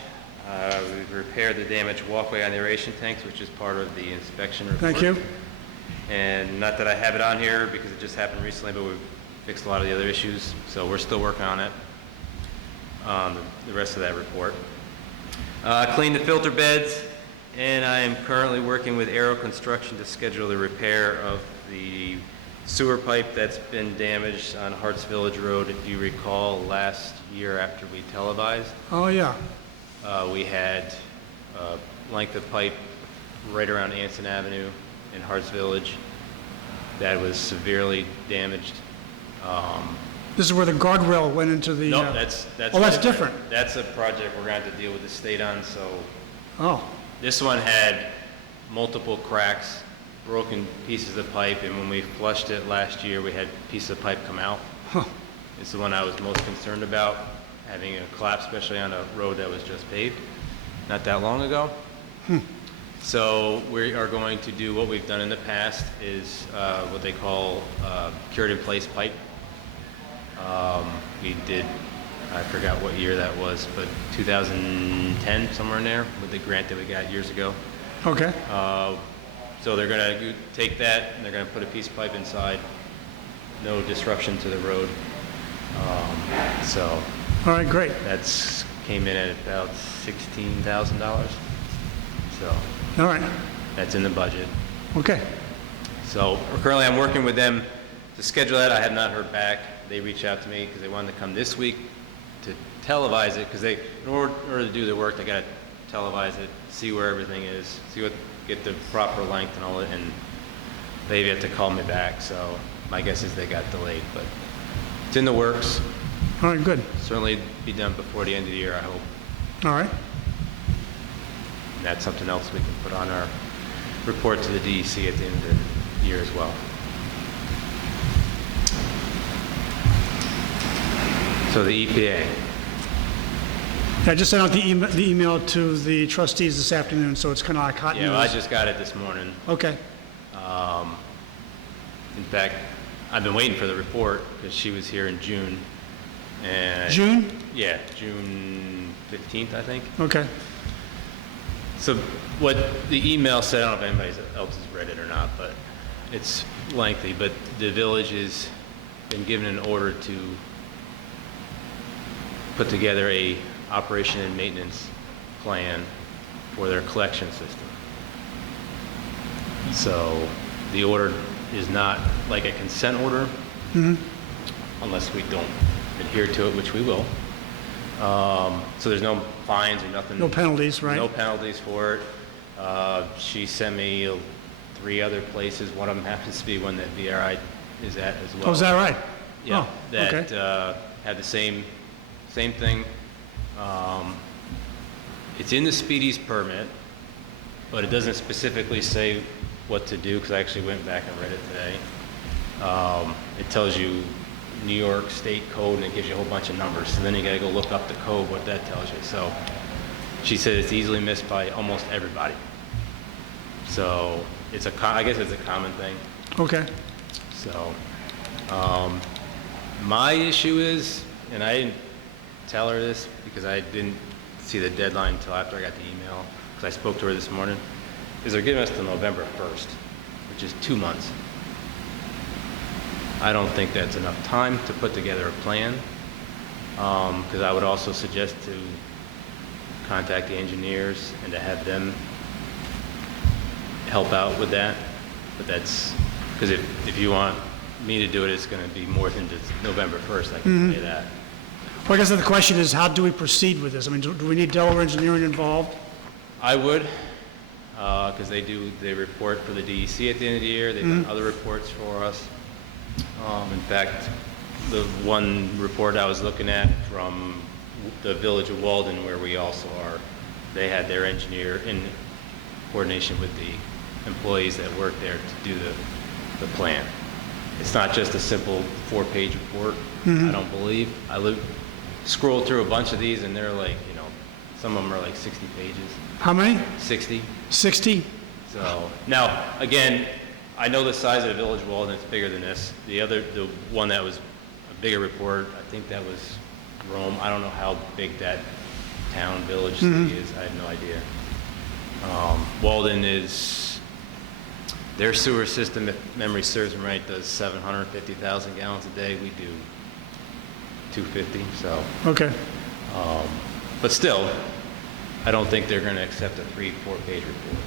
We've repaired the damaged walkway on the aeration tanks, which is part of the inspection report. Thank you. And not that I have it on here because it just happened recently, but we've fixed a lot of the other issues, so we're still working on it, the rest of that report. Cleaned the filter beds, and I am currently working with Aero Construction to schedule the repair of the sewer pipe that's been damaged on Harts Village Road. If you recall, last year after we televised, Oh, yeah. we had a length of pipe right around Anson Avenue in Harts Village that was severely damaged. This is where the guardrail went into the... No, that's Oh, that's different. That's a project we're going to have to deal with the state on, so Oh, this one had multiple cracks, broken pieces of pipe, and when we flushed it last year, we had pieces of pipe come out. huh. It's the one I was most concerned about, having a collapse, especially on a road that was just paved not that long ago. So we are going to do what we've done in the past is what they call cured in place pipe. We did, I forgot what year that was, but 2010, somewhere in there, with the grant that we got years ago. Okay. So they're going to take that and they're going to put a piece of pipe inside, no disruption to the road. So All right, great. that's came in at about $16,000. So All right. that's in the budget. Okay. So currently I'm working with them to schedule that. I have not heard back. They reached out to me because they wanted to come this week to televise it because in order to do their work, they got to televise it, see where everything is, get the proper length and all that, and they've yet to call me back. So my guess is they got delayed, but it's in the works. All right, good. Certainly be done before the end of the year, I hope. All right. And that's something else we can put on our report to the DEC at the end of the year as well. So the EPA. I just sent out the email to the trustees this afternoon, so it's kind of like hot news. Yeah, well, I just got it this morning. Okay. In fact, I've been waiting for the report because she was here in June. And June? Yeah, June 15th, I think. Okay. So what the email said, I don't know if anybody else has read it or not, but it's lengthy, but the village has been given an order to put together a operation and maintenance plan for their collection system. So the order is not like a consent order, unless we don't adhere to it, which we will. So there's no fines or nothing. No penalties, right? No penalties for it. She sent me 3 other places. One of them happens to be one that VRI is at as well. Oh, is that right? Yeah, Oh, that okay. had the same thing. It's in the Speedies permit, but it doesn't specifically say what to do, because I actually went back and read it today. It tells you New York State code, and it gives you a whole bunch of numbers, and then you gotta go look up the code, what that tells you. So she said it's easily missed by almost everybody. So it's I guess it's a common thing. Okay. So, my issue is, and I didn't tell her this because I didn't see the deadline until after I got the email, because I spoke to her this morning, is they're giving us till November 1st, which is 2 months. I don't think that's enough time to put together a plan, because I would also suggest to contact the engineers and to have them help out with that. But that's, because if you want me to do it, it's going to be more than just November 1st, I can say that. Well, I guess the question is, how do we proceed with this? I mean, do we need Delaware Engineering involved? I would. because they report for the DEC at the end of the year. They've done other reports for us. In fact, the one report I was looking at from the Village of Walden, where we also are, they had their engineer in coordination with the employees that work there to do the plan. It's not just a simple 4-page report, I don't believe. Scrolled through a bunch of these and they're like, some of them are like 60 pages. How many? 60. 60? So, now, again, I know the size of the Village of Walden, it's bigger than this. The one that was a bigger report, I think that was Rome. I don't know how big that town, village, city is. I have no idea. Walden is, their sewer system, if memory serves me right, does 750,000 gallons a day. We do 250, so. Okay. But still, I don't think they're going to accept a 3-4-page report.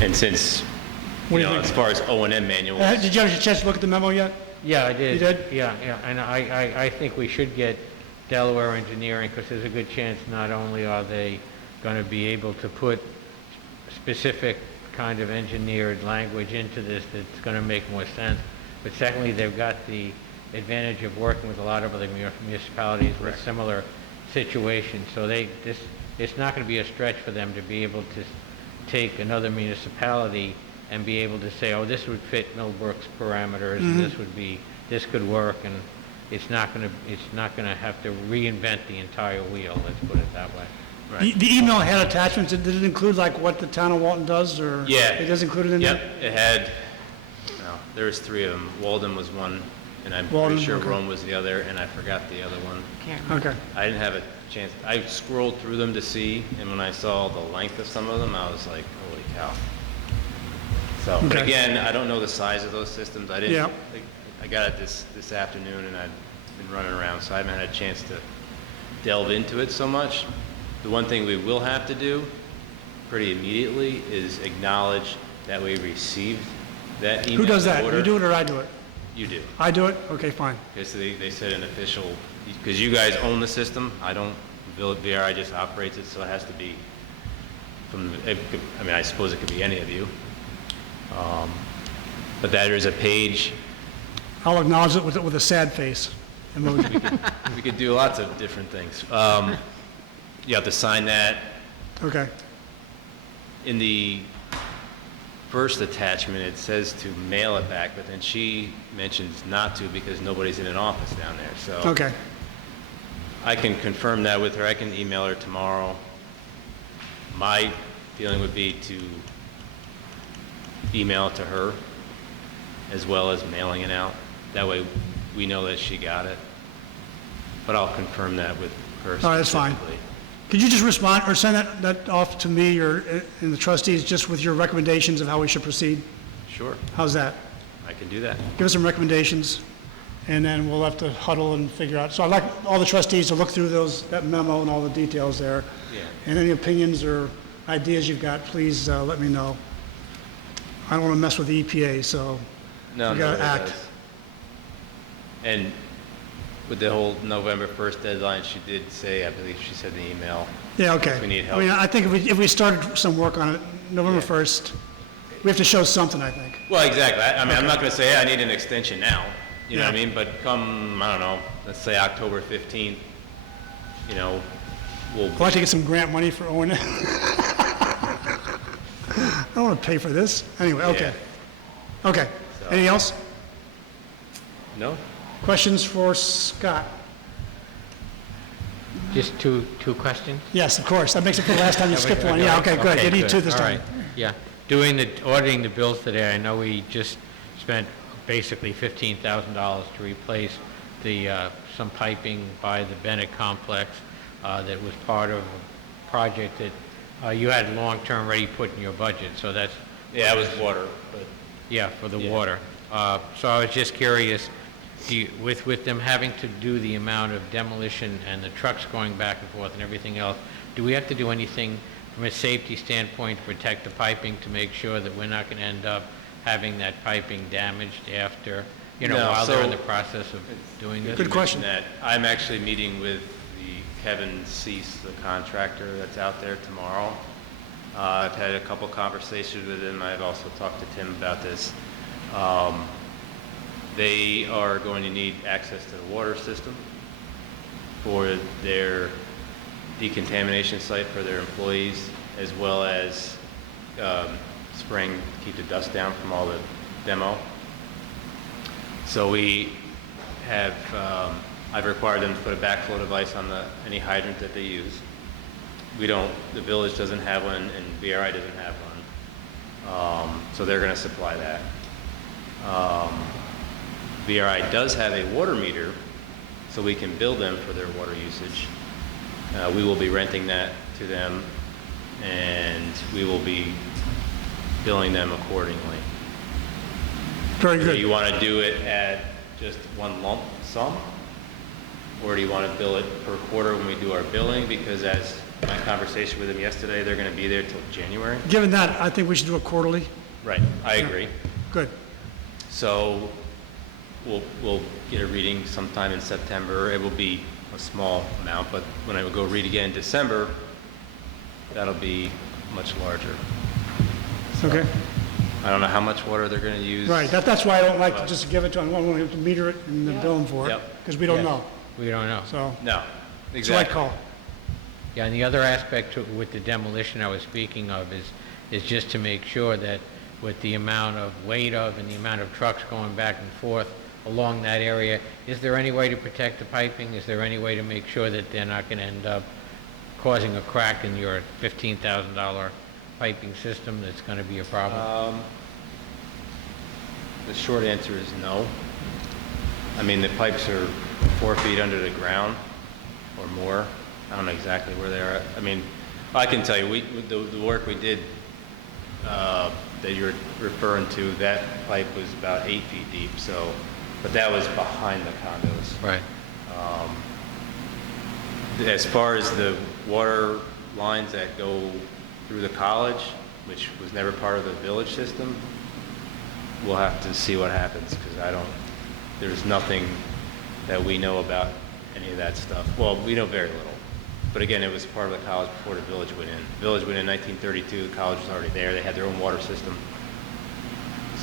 And since, as far as O&M manuals. Did you have a chance to look at the memo yet? Yeah, I did. You did? Yeah, and I think we should get Delaware Engineering, because there's a good chance not only are they going to be able to put specific kind of engineered language into this that's going to make more sense, but secondly, they've got the advantage of working with a lot of other municipalities with similar situations, so it's not going to be a stretch for them to be able to take another municipality and be able to say, oh, this would fit Millbrook's parameters, and this could work, and it's not going to have to reinvent the entire wheel, let's put it that way. The email had attachments. Did it include like what the town of Walton does, or? Yeah. It does include it in there? Yep, it had, there was 3 of them. Walden was one, and I'm Walden, pretty sure okay. Rome was the other, and I forgot the other one. Can't remember. Okay. I didn't have a chance. I scrolled through them to see, and when I saw the length of some of them, I was like, holy cow. So, but Okay. again, I don't know the size of those systems. I didn't. Yeah. I got it this afternoon, and I've been running around, so I haven't had a chance to delve into it so much. The one thing we will have to do pretty immediately is acknowledge that we received that email. Who does that? order. You do it or I do it? You do. I do it? Okay, fine. Because they said an official, because you guys own the system, I don't, VRI just operates it, so it has to be from, I suppose it could be any of you. But that is a page, I'll acknowledge it with a sad face. Emoji. we could do lots of different things. You have to sign that. Okay. In the first attachment, it says to mail it back, but then she mentions not to because nobody's in an office down there, so. Okay. I can confirm that with her. I can email her tomorrow. My feeling would be to email it to her as well as mailing it out. That way we know that she got it. But I'll confirm that with her All right, that's fine. specifically. Could you just respond or send that off to me or in the trustees just with your recommendations of how we should proceed? Sure, How's that? I can do that. Give us some recommendations, and then we'll have to huddle and figure out. So I'd like all the trustees to look through that memo and all the details there. Yeah. And any opinions or ideas you've got, please let me know. I don't want to mess with the EPA, so No, we no, got it to act. does. And with the whole November 1st deadline, she did say, I believe she said in the email, Yeah, okay. we need help. I mean, I think if we started some work on it, November 1st, we have to show something, I think. well, exactly. I mean, I'm not going to say, hey, I need an extension now. You know what I Yeah. mean? But come, I don't know, let's say October 15th, we'll, I'd like to get some grant money for O&M. I don't want to pay for this. Anyway, okay. Okay. So- Anything else? no? Questions for Scott? Just two questions? Yes, of course. That makes it the last time you skipped one. Yeah, okay, good. You need two this All time. right. Yeah. Auditing the bills today, I know we just spent basically $15,000 to replace some piping by the Bennett complex that was part of a project that you had long-term already put in your budget, so that's... Yeah, it was water, but Yeah, for the Yeah. water. So I was just curious, with them having to do the amount of demolition and the trucks going back and forth and everything else, do we have to do anything from a safety standpoint to protect the piping to make sure that we're not going to end up having that piping damaged after, No, while they're in so- the process of doing this? Good question. that I'm actually meeting with the Kevin Cease, the contractor that's out there tomorrow. I've had a couple conversations with him. I've also talked to Tim about this. They are going to need access to the water system for their decontamination site for their employees, as well as spraying to keep the dust down from all the demo. So we have, I've required them to put a backflow device on any hydrant that they use. The village doesn't have one, and VRI doesn't have one. So they're gonna supply that. VRI does have a water meter, so we can bill them for their water usage. We will be renting that to them, and we will be billing them accordingly. Very Do good. you want to do it at just one lump sum? Or do you want to bill it per quarter when we do our billing? Because as my conversation with them yesterday, they're going to be there till January. Given that, I think we should do it quarterly. Right, I agree. Good. So we'll get a reading sometime in September. It will be a small amount, but when I go read again in December, that'll be much larger. Okay. I don't know how much water they're going to use. Right, that's why I don't like to but- just give it to them. I want to meter it and then bill them for it, Yep. because we don't Yeah. know. We don't know. So, No, so I exactly. call. Yeah, and the other aspect with the demolition I was speaking of is just to make sure that with the amount of weight of and the amount of trucks going back and forth along that area, is there any way to protect the piping? Is there any way to make sure that they're not going to end up causing a crack in your $15,000 piping system that's going to be a problem? The short answer is no. I mean, the pipes are 4 feet under the ground or more. I don't know exactly where they are. I mean, I can tell you, the work we did that you're referring to, that pipe was about 8 feet deep, so, but that was behind the condos. Right. As far as the water lines that go through the college, which was never part of the village system, we'll have to see what happens, because there's nothing that we know about any of that stuff. Well, we know very little. But again, it was part of the college before the village went in. The village went in 1932, the college was already there, they had their own water system.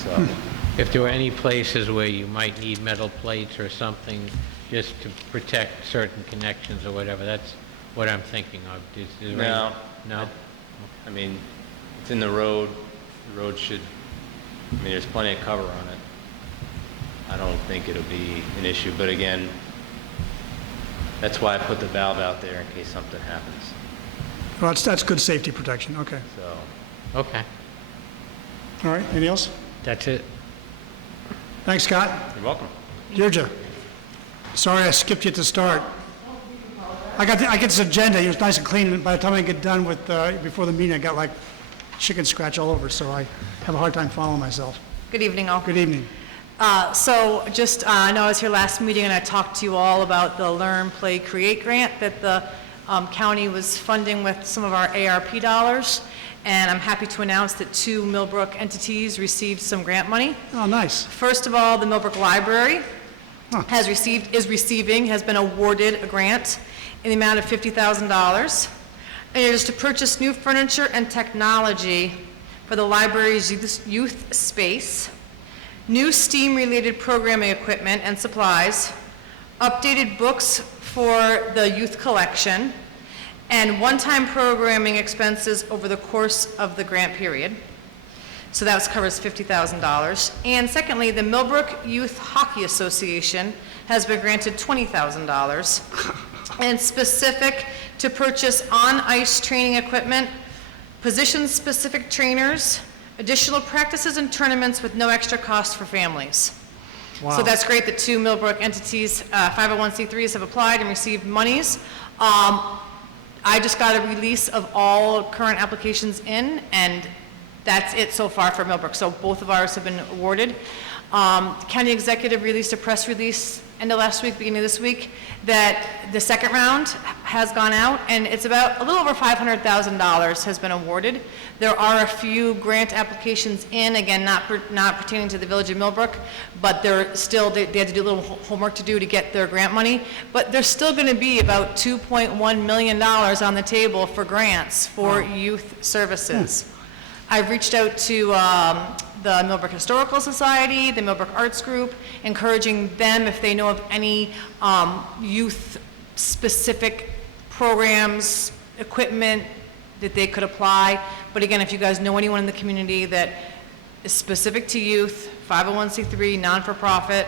So, If there were any places where you might need metal plates or something just to protect certain connections or whatever, that's what I'm thinking of. Is there no. any- No? I mean, it's in the road should, I mean, there's plenty of cover on it. I don't think it'll be an issue, but again, that's why I put the valve out there in case something happens, Well, that's good safety protection, okay. so. Okay. All right, anything else? That's it. Thanks, Scott. You're welcome. Deirdre, sorry I skipped you at the start. I get this agenda, it was nice and clean, and by the time I get done with, before the meeting, I got like chicken scratch all over, so I have a hard time following myself. Good evening, all. Good evening. I know I was here last meeting and I talked to you all about the Learn, Play, Create grant that the county was funding with some of our ARP dollars. And I'm happy to announce that 2 Millbrook entities received some grant money. Oh, nice. First of all, the Millbrook Library Huh. has been awarded a grant in the amount of $50,000. And it is to purchase new furniture and technology for the library's youth space, new STEAM-related programming equipment and supplies, updated books for the youth collection, and one-time programming expenses over the course of the grant period. So that covers $50,000. And secondly, the Millbrook Youth Hockey Association has been granted $20,000, and specific to purchase on-ice training equipment, position-specific trainers, additional practices and tournaments with no extra cost for families. Wow. So that's great that 2 Millbrook entities, 501c3s, have applied and received monies. I just got a release of all current applications in, and that's it so far for Millbrook. So both of ours have been awarded. County Executive released a press release end of last week, beginning of this week, that the second round has gone out, and it's about a little over $500,000 has been awarded. There are a few grant applications in, again, not pertaining to the Village of Millbrook, but they're still, they had to do a little homework to get their grant money, but there's still going to be about $2.1 million on the table for grants for youth services. I've reached out to the Millbrook Historical Society, the Millbrook Arts Group, encouraging them if they know of any youth-specific programs, equipment that they could apply. But again, if you guys know anyone in the community that is specific to youth, 501c3, non-for-profit,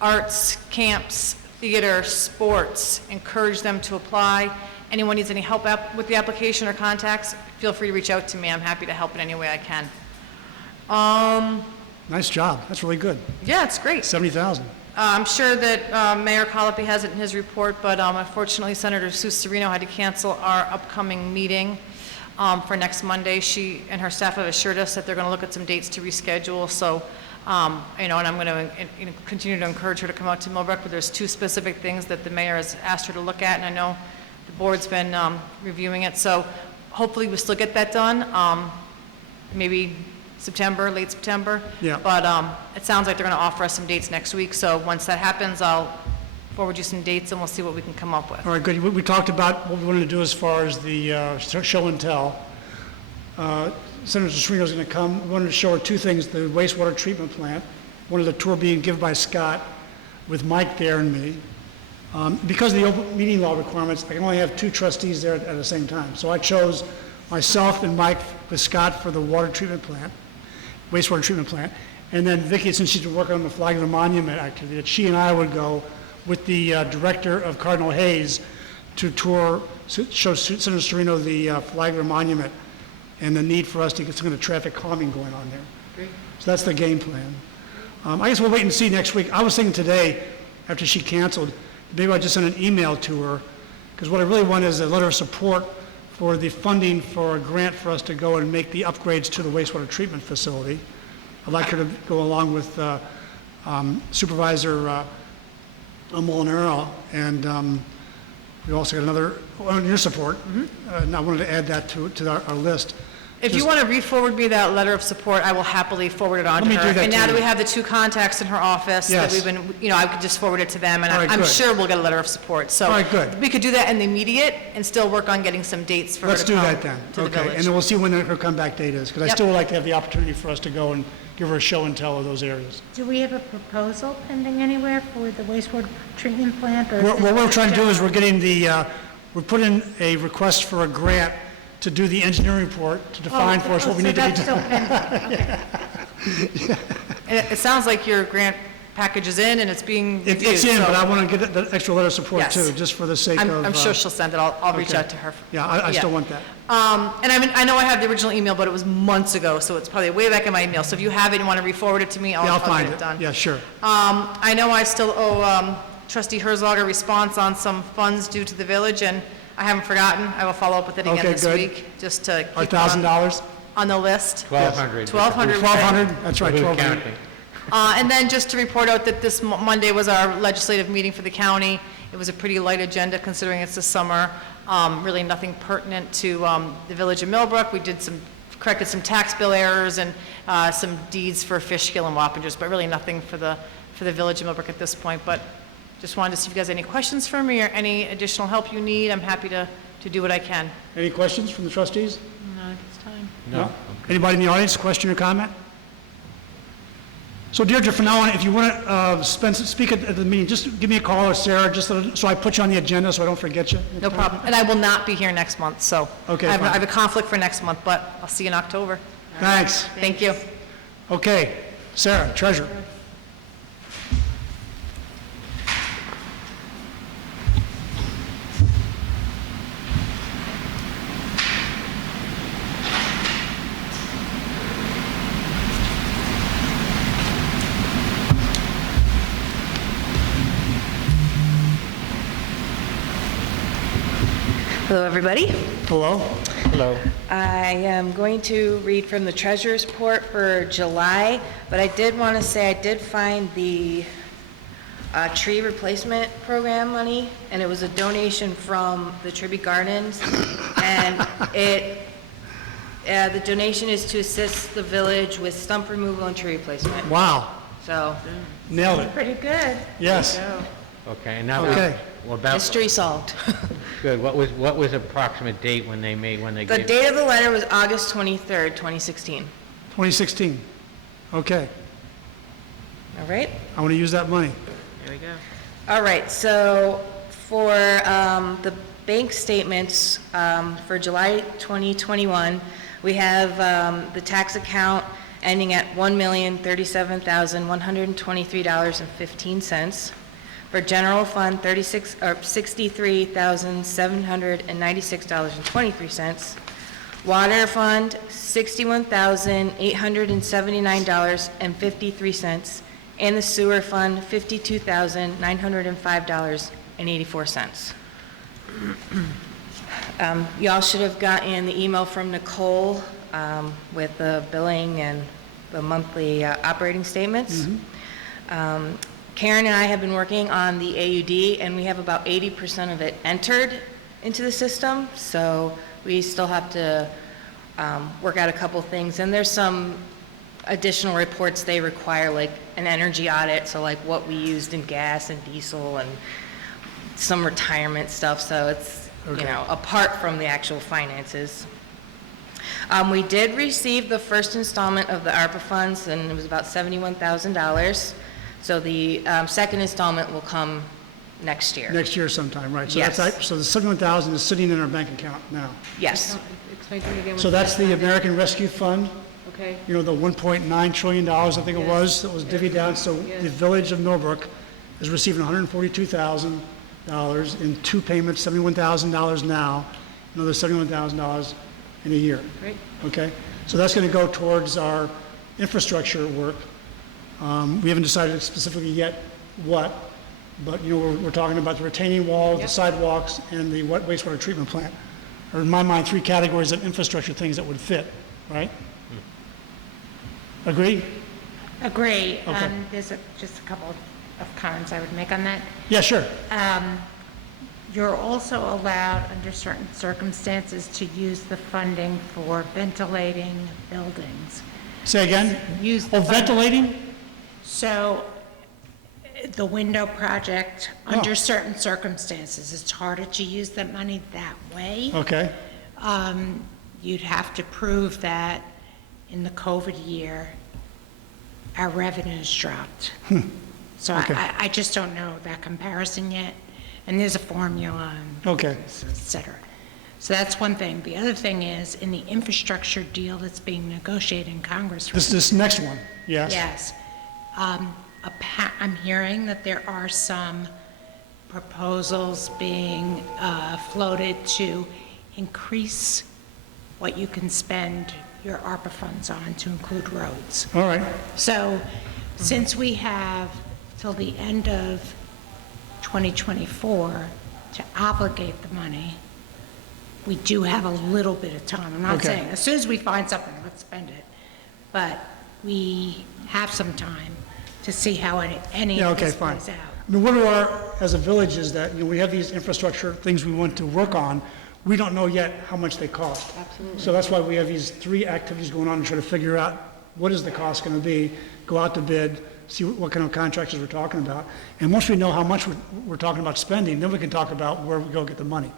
arts, camps, theater, sports, encourage them to apply. Anyone needs any help with the application or contacts, feel free to reach out to me. I'm happy to help in any way I can. Nice job. That's really good. Yeah, it's great. 70,000. I'm sure that Mayor Colopy has it in his report, but unfortunately Senator Sue Serino had to cancel our upcoming meeting for next Monday. She and her staff have assured us that they're going to look at some dates to reschedule. So, and I'm going to continue to encourage her to come out to Millbrook, but there's two specific things that the mayor has asked her to look at, and I know the board's been reviewing it. So hopefully we still get that done. Maybe September, late September. Yeah. But it sounds like they're going to offer us some dates next week. So once that happens, I'll forward you some dates and we'll see what we can come up with. All right, good. We talked about what we wanted to do as far as the show and tell. Senator Serino's going to come. We wanted to show her two things, the wastewater treatment plant. One of the tour being given by Scott with Mike there and me. Because of the open meeting law requirements, I can only have two trustees there at the same time. So I chose myself and Mike with Scott for the water treatment plant, wastewater treatment plant. And then Vicki, since she's been working on the Flagler Monument activity, that she and I would go with the director of Cardinal Hayes to tour, show Senator Serino the Flagler Monument and the need for us to get some kind of traffic calming going on there. Great. So that's the game plan. I guess we'll wait and see next week. I was thinking today, after she canceled, maybe I'll just send an email to her, because what I really want is a letter of support for the funding for a grant for us to go and make the upgrades to the wastewater treatment facility. I'd like her to go along with Supervisor Molinaro, and we also got another, your support, and I wanted to add that to our list. If you want to re-forward me that letter of support, I will happily forward it on to Let me her. do that And to now that you. we have the two contacts in her office, that Yes. we've been, I could just forward it to them, and All right, I'm good. sure we'll get a letter of support. So All right, good. we could do that in the immediate and still work on getting some dates for her Let's to do come that then. to the Okay, and village. then we'll see when her comeback date is, because I Yep. still would like to have the opportunity for us to go and give her a show and tell of those areas. Do we have a proposal pending anywhere for the wastewater treatment plant? Or is What this we're just trying to do is general? we're getting we're putting a request for a grant to do the engineering report to define for us what we need to be So doing. that's still pending, okay. And it sounds like your grant package is in and it's being reviewed. It's in, so but I want to get the extra letter of support Yes. too, just for the sake of... I'm sure she'll send it. I'll reach okay. out to her. Yeah, I still want that. And I know I have the original email, but it was months ago, so it's probably way back in my email. So if you have it and want to re-forward it to me, Yeah, I'll I'll find get it. it done. Yeah, sure. I know I still owe Trustee Herzog a response on some funds due to the village, and I haven't forgotten. I will follow up with it again Okay, this good. week, just to Our keep it on- $1,000? on the list. 1,200. 1,200. 1,200? That's right, Who's 1,200. counting? And then just to report out that this Monday was our legislative meeting for the county. It was a pretty light agenda considering it's the summer. Really nothing pertinent to the village of Millbrook. We corrected some tax bill errors and some deeds for Fishkill and Wappingers, but really nothing for the village of Millbrook at this point. But just wanted to see if you guys have any questions for me or any additional help you need. I'm happy to do what I can. Any questions from the trustees? No, it's time. No. Anybody in the audience, question or comment? So Deirdre, from now on, if you want to speak at the meeting, just give me a call or Sarah, just so I put you on the agenda so I don't forget you. No problem. And I will not be here next month, so. Okay, I have fine. a conflict for next month, but I'll see you in October. Thanks. Thank you. Okay, Sarah, treasurer. Hello, everybody. Hello. Hello. I am going to read from the treasurer's report for July, but I did want to say I did find the tree replacement program money, and it was a donation from the Tribute Gardens, and the donation is to assist the village with stump removal and tree replacement. Wow, So, nailed it. Pretty good. Yes. Okay, and now, Okay. what about, mystery solved. good, what was approximate date when they The gave? date of the letter was August 23rd, 2016. 2016. Okay, All right? I want to use that money. There we go. All right, so for the bank statements for July 2021, we have the tax account ending at $1,037,123.15. For general fund, $63,796.23. Water fund, $61,879.53. And the sewer fund, $52,905.84. Y'all should have gotten the email from Nicole with the billing and the monthly operating statements. Karen and I have been working on the AUD, and we have about 80% of it entered into the system, so we still have to work out a couple things. And there's some additional reports they require, like an energy audit, so like what we used in gas and diesel and some retirement stuff, so it's, you know, apart from the actual finances. We did receive the first installment of the ARPA funds, and it was about $71,000. So the second installment will come next year. Next year sometime, right? So Yes. so the 71,000 is sitting in our bank account now. Yes. Explain to me again. So that's the American Rescue Fund, Okay. you know, the $1.9 trillion, I think it was, that was divvied out. So the village of Millbrook is receiving $142,000 in two payments, $71,000 now, another $71,000 in a year. Great. Okay? So that's going to go towards our infrastructure work. We haven't decided specifically yet what, but, you know, we're talking about the retaining walls, the sidewalks, and the wastewater treatment plant. Or in my mind, three categories of infrastructure things that would fit, right? Agree? Agree. Okay. There's just a couple of comments I would make on that. Yeah, sure. You're also allowed, under certain circumstances, to use the funding for ventilating buildings. Say again? Use the fund- ventilating? So, the window project, under certain circumstances, it's harder to use that money that way. Okay. You'd have to prove that in the COVID year, our revenues dropped. So Okay. I just don't know that comparison yet, and there's a formula and Okay. et cetera. So that's one thing. The other thing is, in the infrastructure deal that's being negotiated in Congress. This next one, yes? Yes. I'm hearing that there are some proposals being floated to increase what you can spend your ARPA funds on to include roads. All right. So, since we have till the end of 2024 to obligate the money, we do have a little bit of time. I'm not Okay. saying, as soon as we find something, let's spend it. But we have some time to see how any Yeah, of okay, this fine. plays out. I mean, one of our, as a village, is that, you know, we have these infrastructure things we want to work on. We don't know yet how much they cost. Absolutely. So that's why we have these three activities going on to try to figure out what is the cost going to be, go out to bid, see what kind of contractors we're talking about. And once we know how much we're talking about spending, then we can talk about where we go get the money.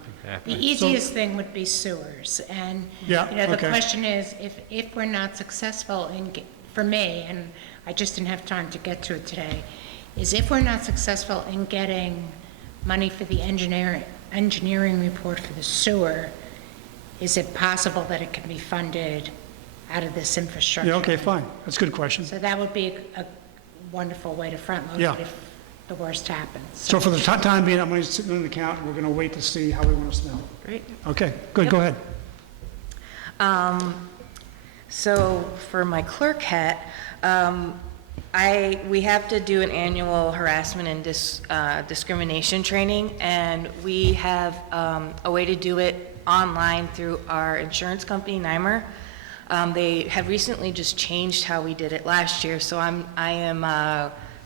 The easiest thing would be sewers, and, Yeah, you know, the okay. question is, if we're not successful in, for me, and I just didn't have time to get to it today, is if we're not successful in getting money for the engineering report for the sewer, is it possible that it can be funded out of this infrastructure? Yeah, okay, fine. That's a good question. So that would be a wonderful way to front load Yeah. it if the worst happens. So for the time being, that money's sitting in the account, and we're going to wait to see how we want to spend it. Great. Okay, good, go ahead. So for my clerk hat, we have to do an annual harassment and discrimination training, and we have a way to do it online through our insurance company, Nymer. They have recently just changed how we did it last year, so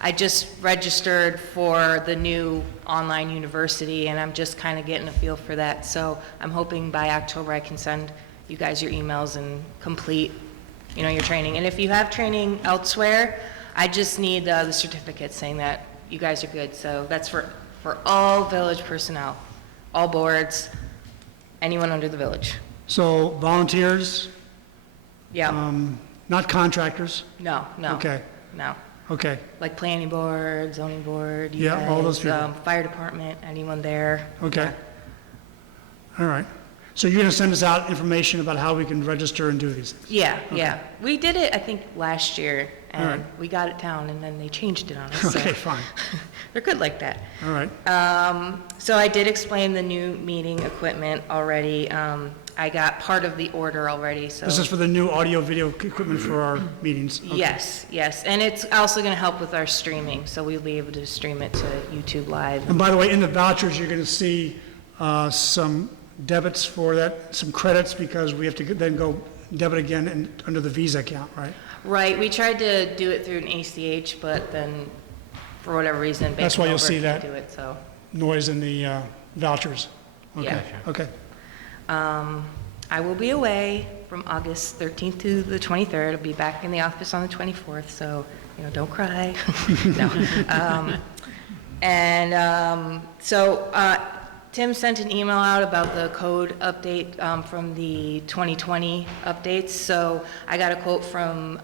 I just registered for the new online university, and I'm just kind of getting a feel for that. So I'm hoping by October I can send you guys your emails and complete, your training. And if you have training elsewhere, I just need the certificate saying that you guys are good. So that's for all village personnel, all boards, anyone under the village. So volunteers, Yeah, not contractors? no. Okay, No. okay. Like planning board, zoning board, you Yeah, all those guys, people. Fire department, anyone there. Okay. All right. So you're going to send us out information about how we can register and do these things? Yeah, yeah. We did it, I think, last year, All and right. we got it down, and then they changed it on us. so- Okay, fine. They're good like that. All right. So I did explain the new meeting equipment already. I got part of the order already, so. This is for the new audio-video equipment for our meetings? Okay. Yes, and it's also going to help with our streaming, so we'll be able to stream it to YouTube Live. And by the way, in the vouchers, you're going to see some debits for that, some credits, because we have to then go debit again and under the Visa account, right? Right, we tried to do it through an ACH, but then, for whatever reason, That's why Bank you'll Over see can't that. do it, so. Noise in the vouchers? Okay. Yeah. Okay. I will be away from August 13th to the 23rd. I'll be back in the office on the 24th, so, don't cry. No. So Tim sent an email out about the code update from the 2020 updates. So I got a quote from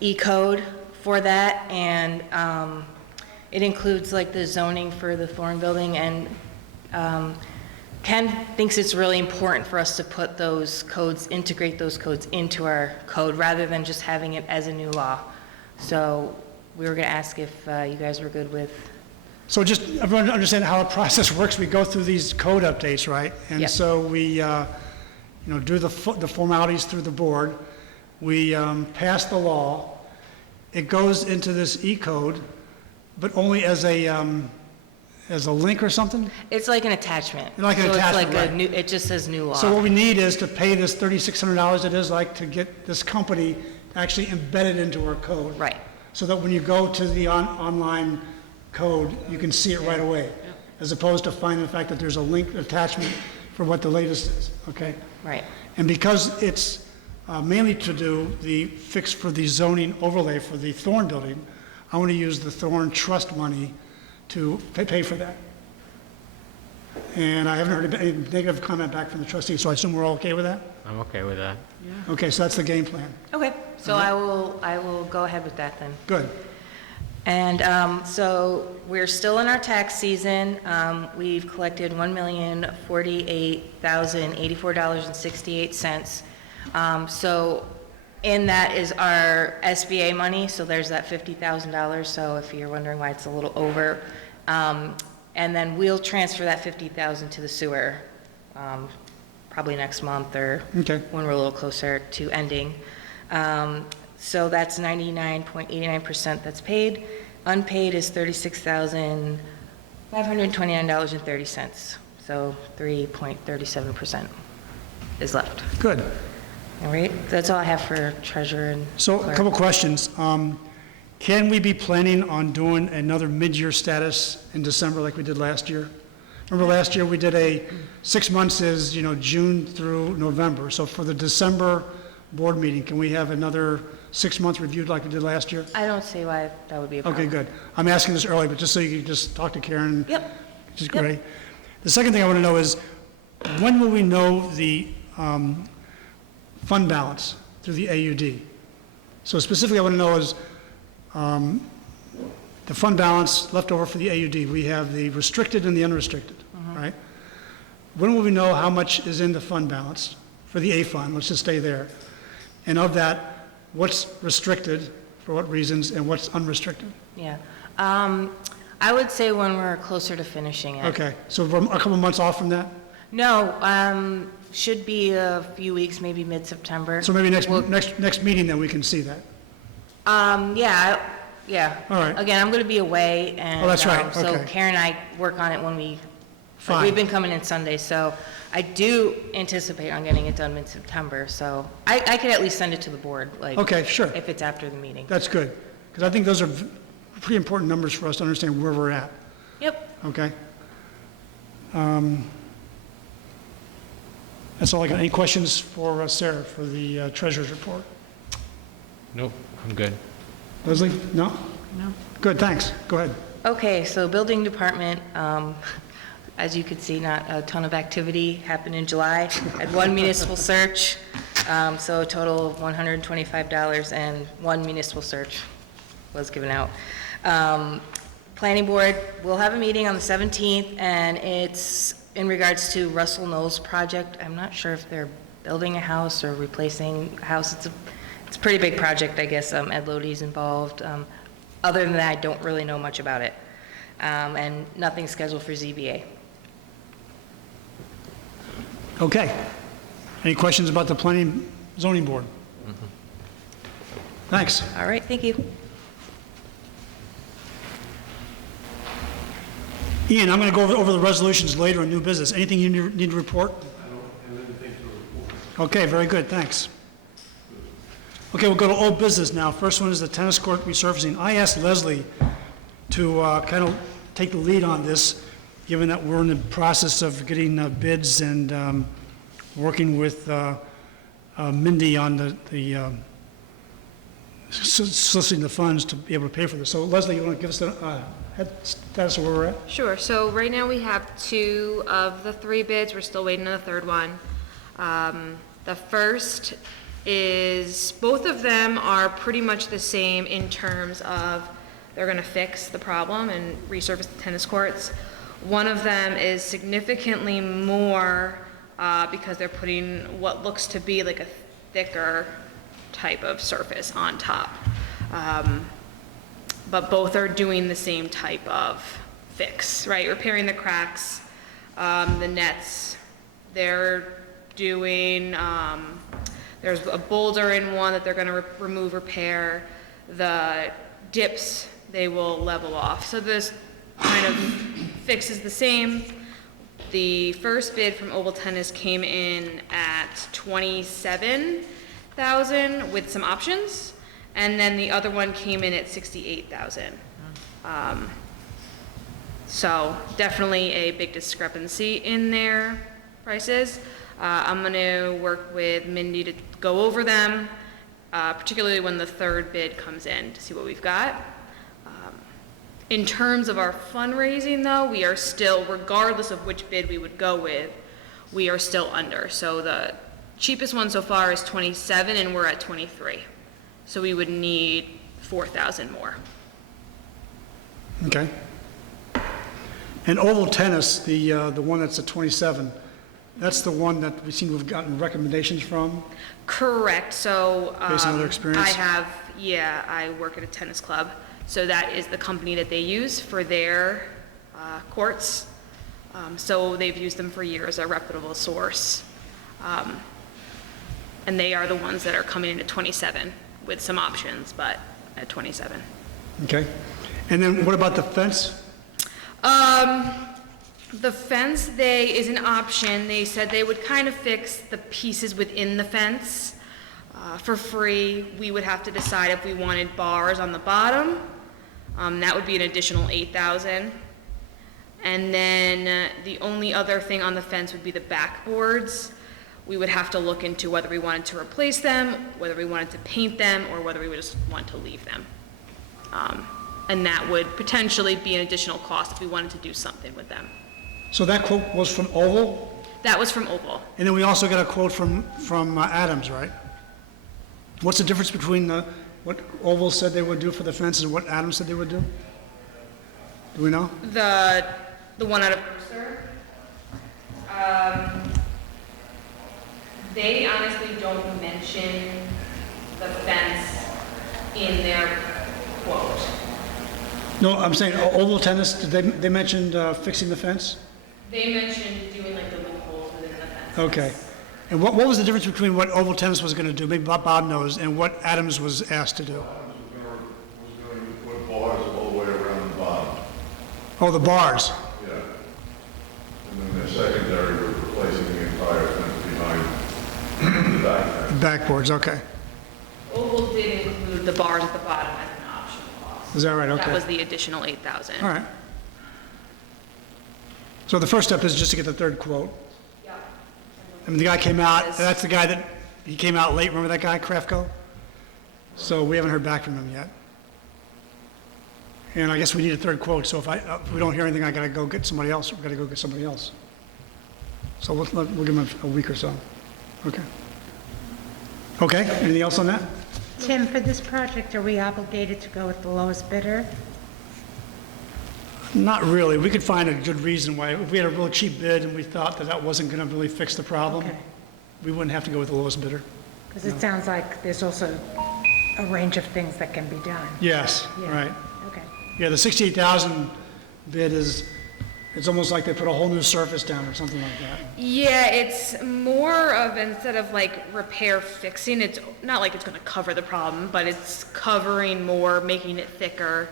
E-Code for that, and it includes like the zoning for the Thorn Building, and Ken thinks it's really important for us to put those codes, integrate those codes into our code rather than just having it as a new law. So we were going to ask if you guys were good with. So just, everyone understand how the process works. We go through these code updates, right? And Yep. so we, do the formalities through the board. We pass the law. It goes into this E-code, but only as a link or something? It's like an attachment. Like an attachment, So it's like right. it just says new law. So what we need is to pay this $3,600 it is like to get this company actually embedded into our code. Right. So that when you go to the online code, you can see it right away, as opposed to finding the fact that there's a link attachment for what the latest is, okay? Right. And because it's mainly to do the fix for the zoning overlay for the Thorn Building, I want to use the Thorn Trust money to pay for that. And I haven't heard any negative comment back from the trustees, so I assume we're all okay with that? I'm okay with that. Okay, so that's the game plan. Okay, so I will go ahead with that then. Good. And so we're still in our tax season. We've collected $1,048,084.68. So in that is our SBA money, so there's that $50,000, so if you're wondering why it's a little over. And then we'll transfer that $50,000 to the sewer, probably next month or Okay. when we're a little closer to ending. So that's 99.89% that's paid. Unpaid is $36,529.30. So 3.37% is left. Good. All right, that's all I have for treasurer and So a clerk. couple questions. Can we be planning on doing another mid-year status in December like we did last year? Remember last year we did 6 months is, June through November. So for the December board meeting, can we have another 6-month reviewed like we did last year? I don't see why that would be a problem. Okay, good. I'm asking this early, but just so you can just talk to Karen. Yep. Which is Yep. great. The second thing I want to know is, when will we know the fund balance through the AUD? So specifically, I want to know is the fund balance left over for the AUD. We have the restricted and the unrestricted, right? When will we know how much is in the fund balance for the A fund? Let's just stay there. And of that, what's restricted, for what reasons, and what's unrestricted? Yeah. I would say when we're closer to finishing it. Okay, so we're a couple months off from that? No, should be a few weeks, maybe mid-September. So maybe next We'll- next meeting, then we can see that. Yeah. All right. Again, I'm going to be away, and Oh, that's right, so okay. Karen and I work on it when we, Fine. we've been coming in Sunday, so I do anticipate on getting it done mid-September, so I could at least send it to the board, like. Okay, sure. If it's after the meeting. That's good, because I think those are pretty important numbers for us to understand where we're at, Yep. okay? That's all I got. Any questions for Sarah for the treasurer's report? Nope, I'm good. Leslie? No? No. Good, thanks. Go ahead. Okay, so building department, as you can see, not a ton of activity happened in July. Had one municipal search, so a total of $125, and one municipal search was given out. Planning board will have a meeting on the 17th, and it's in regards to Russell Knowles project. I'm not sure if they're building a house or replacing a house. It's a pretty big project, I guess. Ed Lodi's involved. Other than that, I don't really know much about it. And nothing scheduled for ZBA. Okay. Any questions about the planning zoning board? Thanks. All right, thank you. Ian, I'm going to go over the resolutions later in new business. Anything you need to report? I don't have anything to report. Okay, very good, thanks. Okay, we'll go to old business now. First one is the tennis court resurfacing. I asked Leslie to kind of take the lead on this, given that we're in the process of getting bids and working with Mindy on the soliciting the funds to be able to pay for this. So Leslie, you want to give us the head status of where we're at? Sure. So right now we have 2 of the 3 bids. We're still waiting on the third one. The first is, both of them are pretty much the same in terms of they're going to fix the problem and resurface the tennis courts. One of them is significantly more because they're putting what looks to be like a thicker type of surface on top. But both are doing the same type of fix, right? Repairing the cracks, the nets. They're doing, there's a boulder in one that they're gonna remove, repair. The dips, they will level off. So this kind of fix is the same. The first bid from Oval Tennis came in at $27,000 with some options. And then the other one came in at $68,000. So definitely a big discrepancy in their prices. I'm gonna work with Mindy to go over them, particularly when the third bid comes in to see what we've got. In terms of our fundraising though, we are still, regardless of which bid we would go with, we are still under. So the cheapest one so far is 27 and we're at 23. So we would need 4,000 more. Okay. And Oval Tennis, the one that's at 27, that's the one that we seem to have gotten recommendations from? Correct. So based on their experience? I work at a tennis club. So that is the company that they use for their courts. So they've used them for years, a reputable source. And they are the ones that are coming in at 27 with some options, but at 27. Okay. And then what about the fence? The fence is an option. They said they would kind of fix the pieces within the fence for free. We would have to decide if we wanted bars on the bottom. That would be an additional $8,000. And then the only other thing on the fence would be the backboards. We would have to look into whether we wanted to replace them, whether we wanted to paint them, or whether we would just want to leave them. And that would potentially be an additional cost if we wanted to do something with them. So that quote was from Oval? That was from Oval. And then we also got a quote from Adams, right? What's the difference between what Oval said they would do for the fence and what Adams said they would do? Do we know? The one out of Brewster, they honestly don't mention the fence in their quote. No, I'm saying Oval Tennis, they mentioned fixing the fence? They mentioned doing like the loopholes within the fence. Okay. And what was the difference between what Oval Tennis was going to do, maybe Bob knows, and what Adams was asked to do? was going to put bars all the way around the bottom. Oh, the bars. Yeah. And then the secondary, we're replacing the Backboards, okay. Oval did include the bars at the bottom as an optional cost. Is that right? That Okay. was the additional 8,000. All right. So the first step is just to get the third quote. Yeah. I mean, the guy came out, that's the guy that, he came out late, remember that guy, Krafko? So we haven't heard back from him yet. And I guess we need a third quote, so if we don't hear anything, I gotta go get somebody else, we gotta go get somebody else. So we'll give him a week or so. Okay. Okay, anything else on that? Tim, for this project, are we obligated to go with the lowest bidder? Not really. We could find a good reason why. If we had a real cheap bid and we thought that that wasn't going to really fix the problem, Okay. we wouldn't have to go with the lowest bidder. Because it sounds like there's also a range of things that can be done. Yes, Yeah. right. Okay. Yeah, the 68,000 bid is, it's almost like they put a whole new surface down or something like that. Yeah, it's more of, instead of like repair fixing, it's not like it's gonna cover the problem, but it's covering more, making it thicker.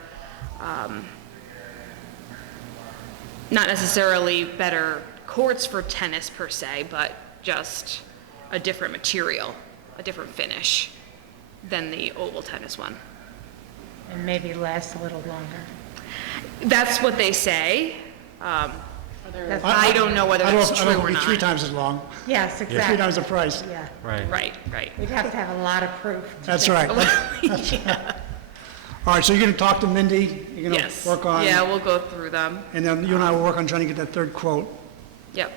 Not necessarily better courts for tennis per se, but just a different material, a different finish than the oval tennis one. And maybe last a little longer. That's what they say. That's- I don't know whether I don't that's know if true it'll or be not. 3 times as long. Yes, Three exactly. times the price. Yeah. Right. Right. We'd have to have a lot of proof. to That's get- right. All right, so you're going to talk to Mindy? You're going Yes. to work on? Yeah, we'll go through them. And then you and I will work on trying to get that third quote, Yep.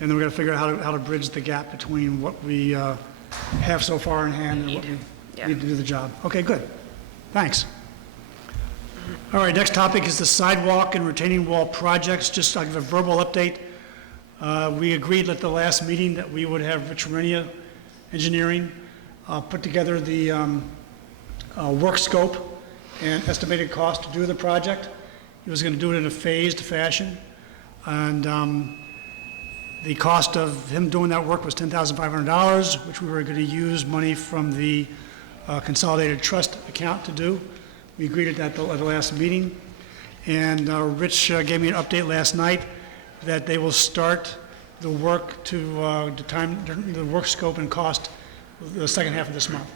and then we're going to figure out how to bridge the gap between what we have so far in hand and what we Yeah. need to do the job. Okay, good. Thanks. All right, next topic is the sidewalk and retaining wall projects. Just I'll give a verbal update. We agreed at the last meeting that we would have Rich Renia Engineering put together the work scope and estimated cost to do the project. He was going to do it in a phased fashion, and the cost of him doing that work was $10,500, which we were going to use money from the consolidated trust account to do. We agreed at the last meeting, and Rich gave me an update last night that they will start the work to determine the work scope and cost the second half of this month.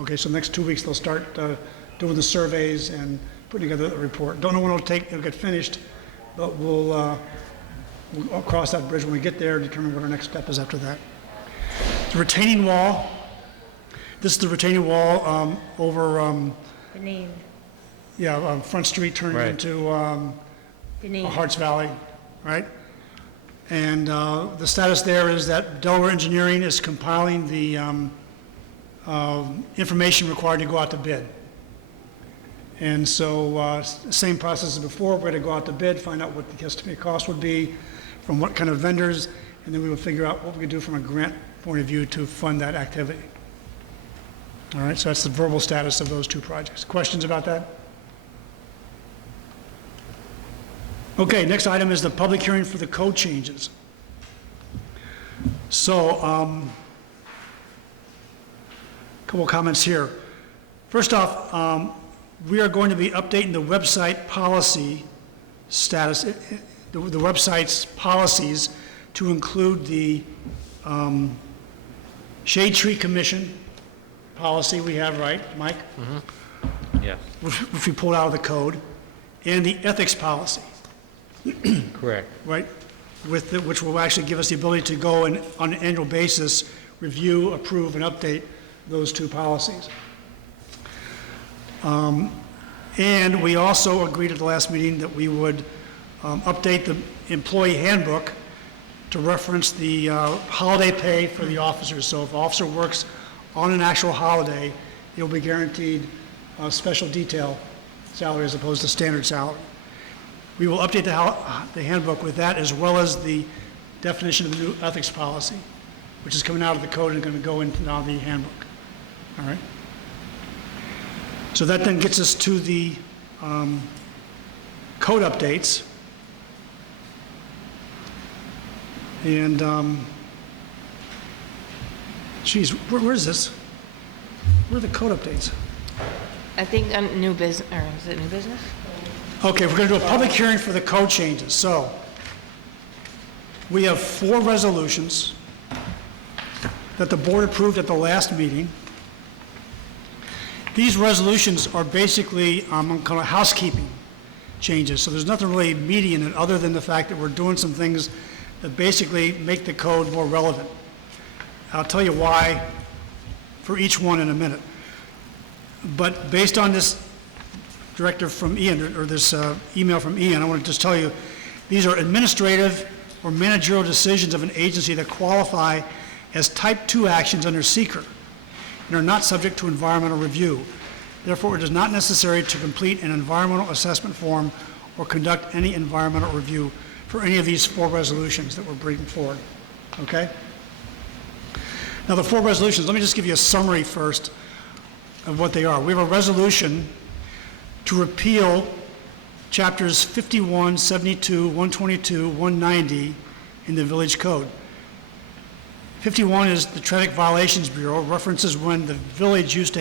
Okay, so the next 2 weeks they'll start doing the surveys and putting together the report. Don't know when it'll get finished, but we'll cross that bridge when we get there and determine what our next step is after that. The retaining wall. This is the retaining wall over, Deneen. Front Street turning Right. into Deneen. Harts Valley, right? And the status there is that Delaware Engineering is compiling the information required to go out to bid. And so, same process as before, we're going to go out to bid, find out what the estimated cost would be, from what kind of vendors, and then we will figure out what we can do from a grant point of view to fund that activity. All right, so that's the verbal status of those 2 projects. Questions about that? Okay, next item is the public hearing for the code changes. So, couple comments here. First off, we are going to be updating the website policy status, the website's policies to include the Shade Tree Commission policy we have, right, Mike? Yes, Which we pulled out of the code, and the ethics policy, correct. right? Which will actually give us the ability to go and, on an annual basis, review, approve, and update those 2 policies. And we also agreed at the last meeting that we would update the employee handbook to reference the holiday pay for the officers. So if an officer works on an actual holiday, he'll be guaranteed a special detail salary as opposed to standard salary. We will update the handbook with that, as well as the definition of the new ethics policy, which is coming out of the code and going to go into now the handbook. All right? So that then gets us to the code updates. And, geez, where is this? Where are the code updates? I think new business, or is it new business? Okay, we're going to do a public hearing for the code changes. So we have 4 resolutions. that the board approved at the last meeting. These resolutions are basically kind of housekeeping changes, so there's nothing really meaty in it other than the fact that we're doing some things that basically make the code more relevant. I'll tell you why for each one in a minute. But based on this directive from Ian, or this email from Ian, I want to just tell you, these are administrative or managerial decisions of an agency that qualify as type 2 actions under seeker and are not subject to environmental review. Therefore, it is not necessary to complete an environmental assessment form or conduct any environmental review for any of these 4 resolutions that we're bringing forward. Okay? Now, the 4 resolutions, let me just give you a summary first of what they are. We have a resolution to repeal chapters 51, 72, 122, 190 in the Village Code. 51 is the Traffic Violations Bureau, references when the village used to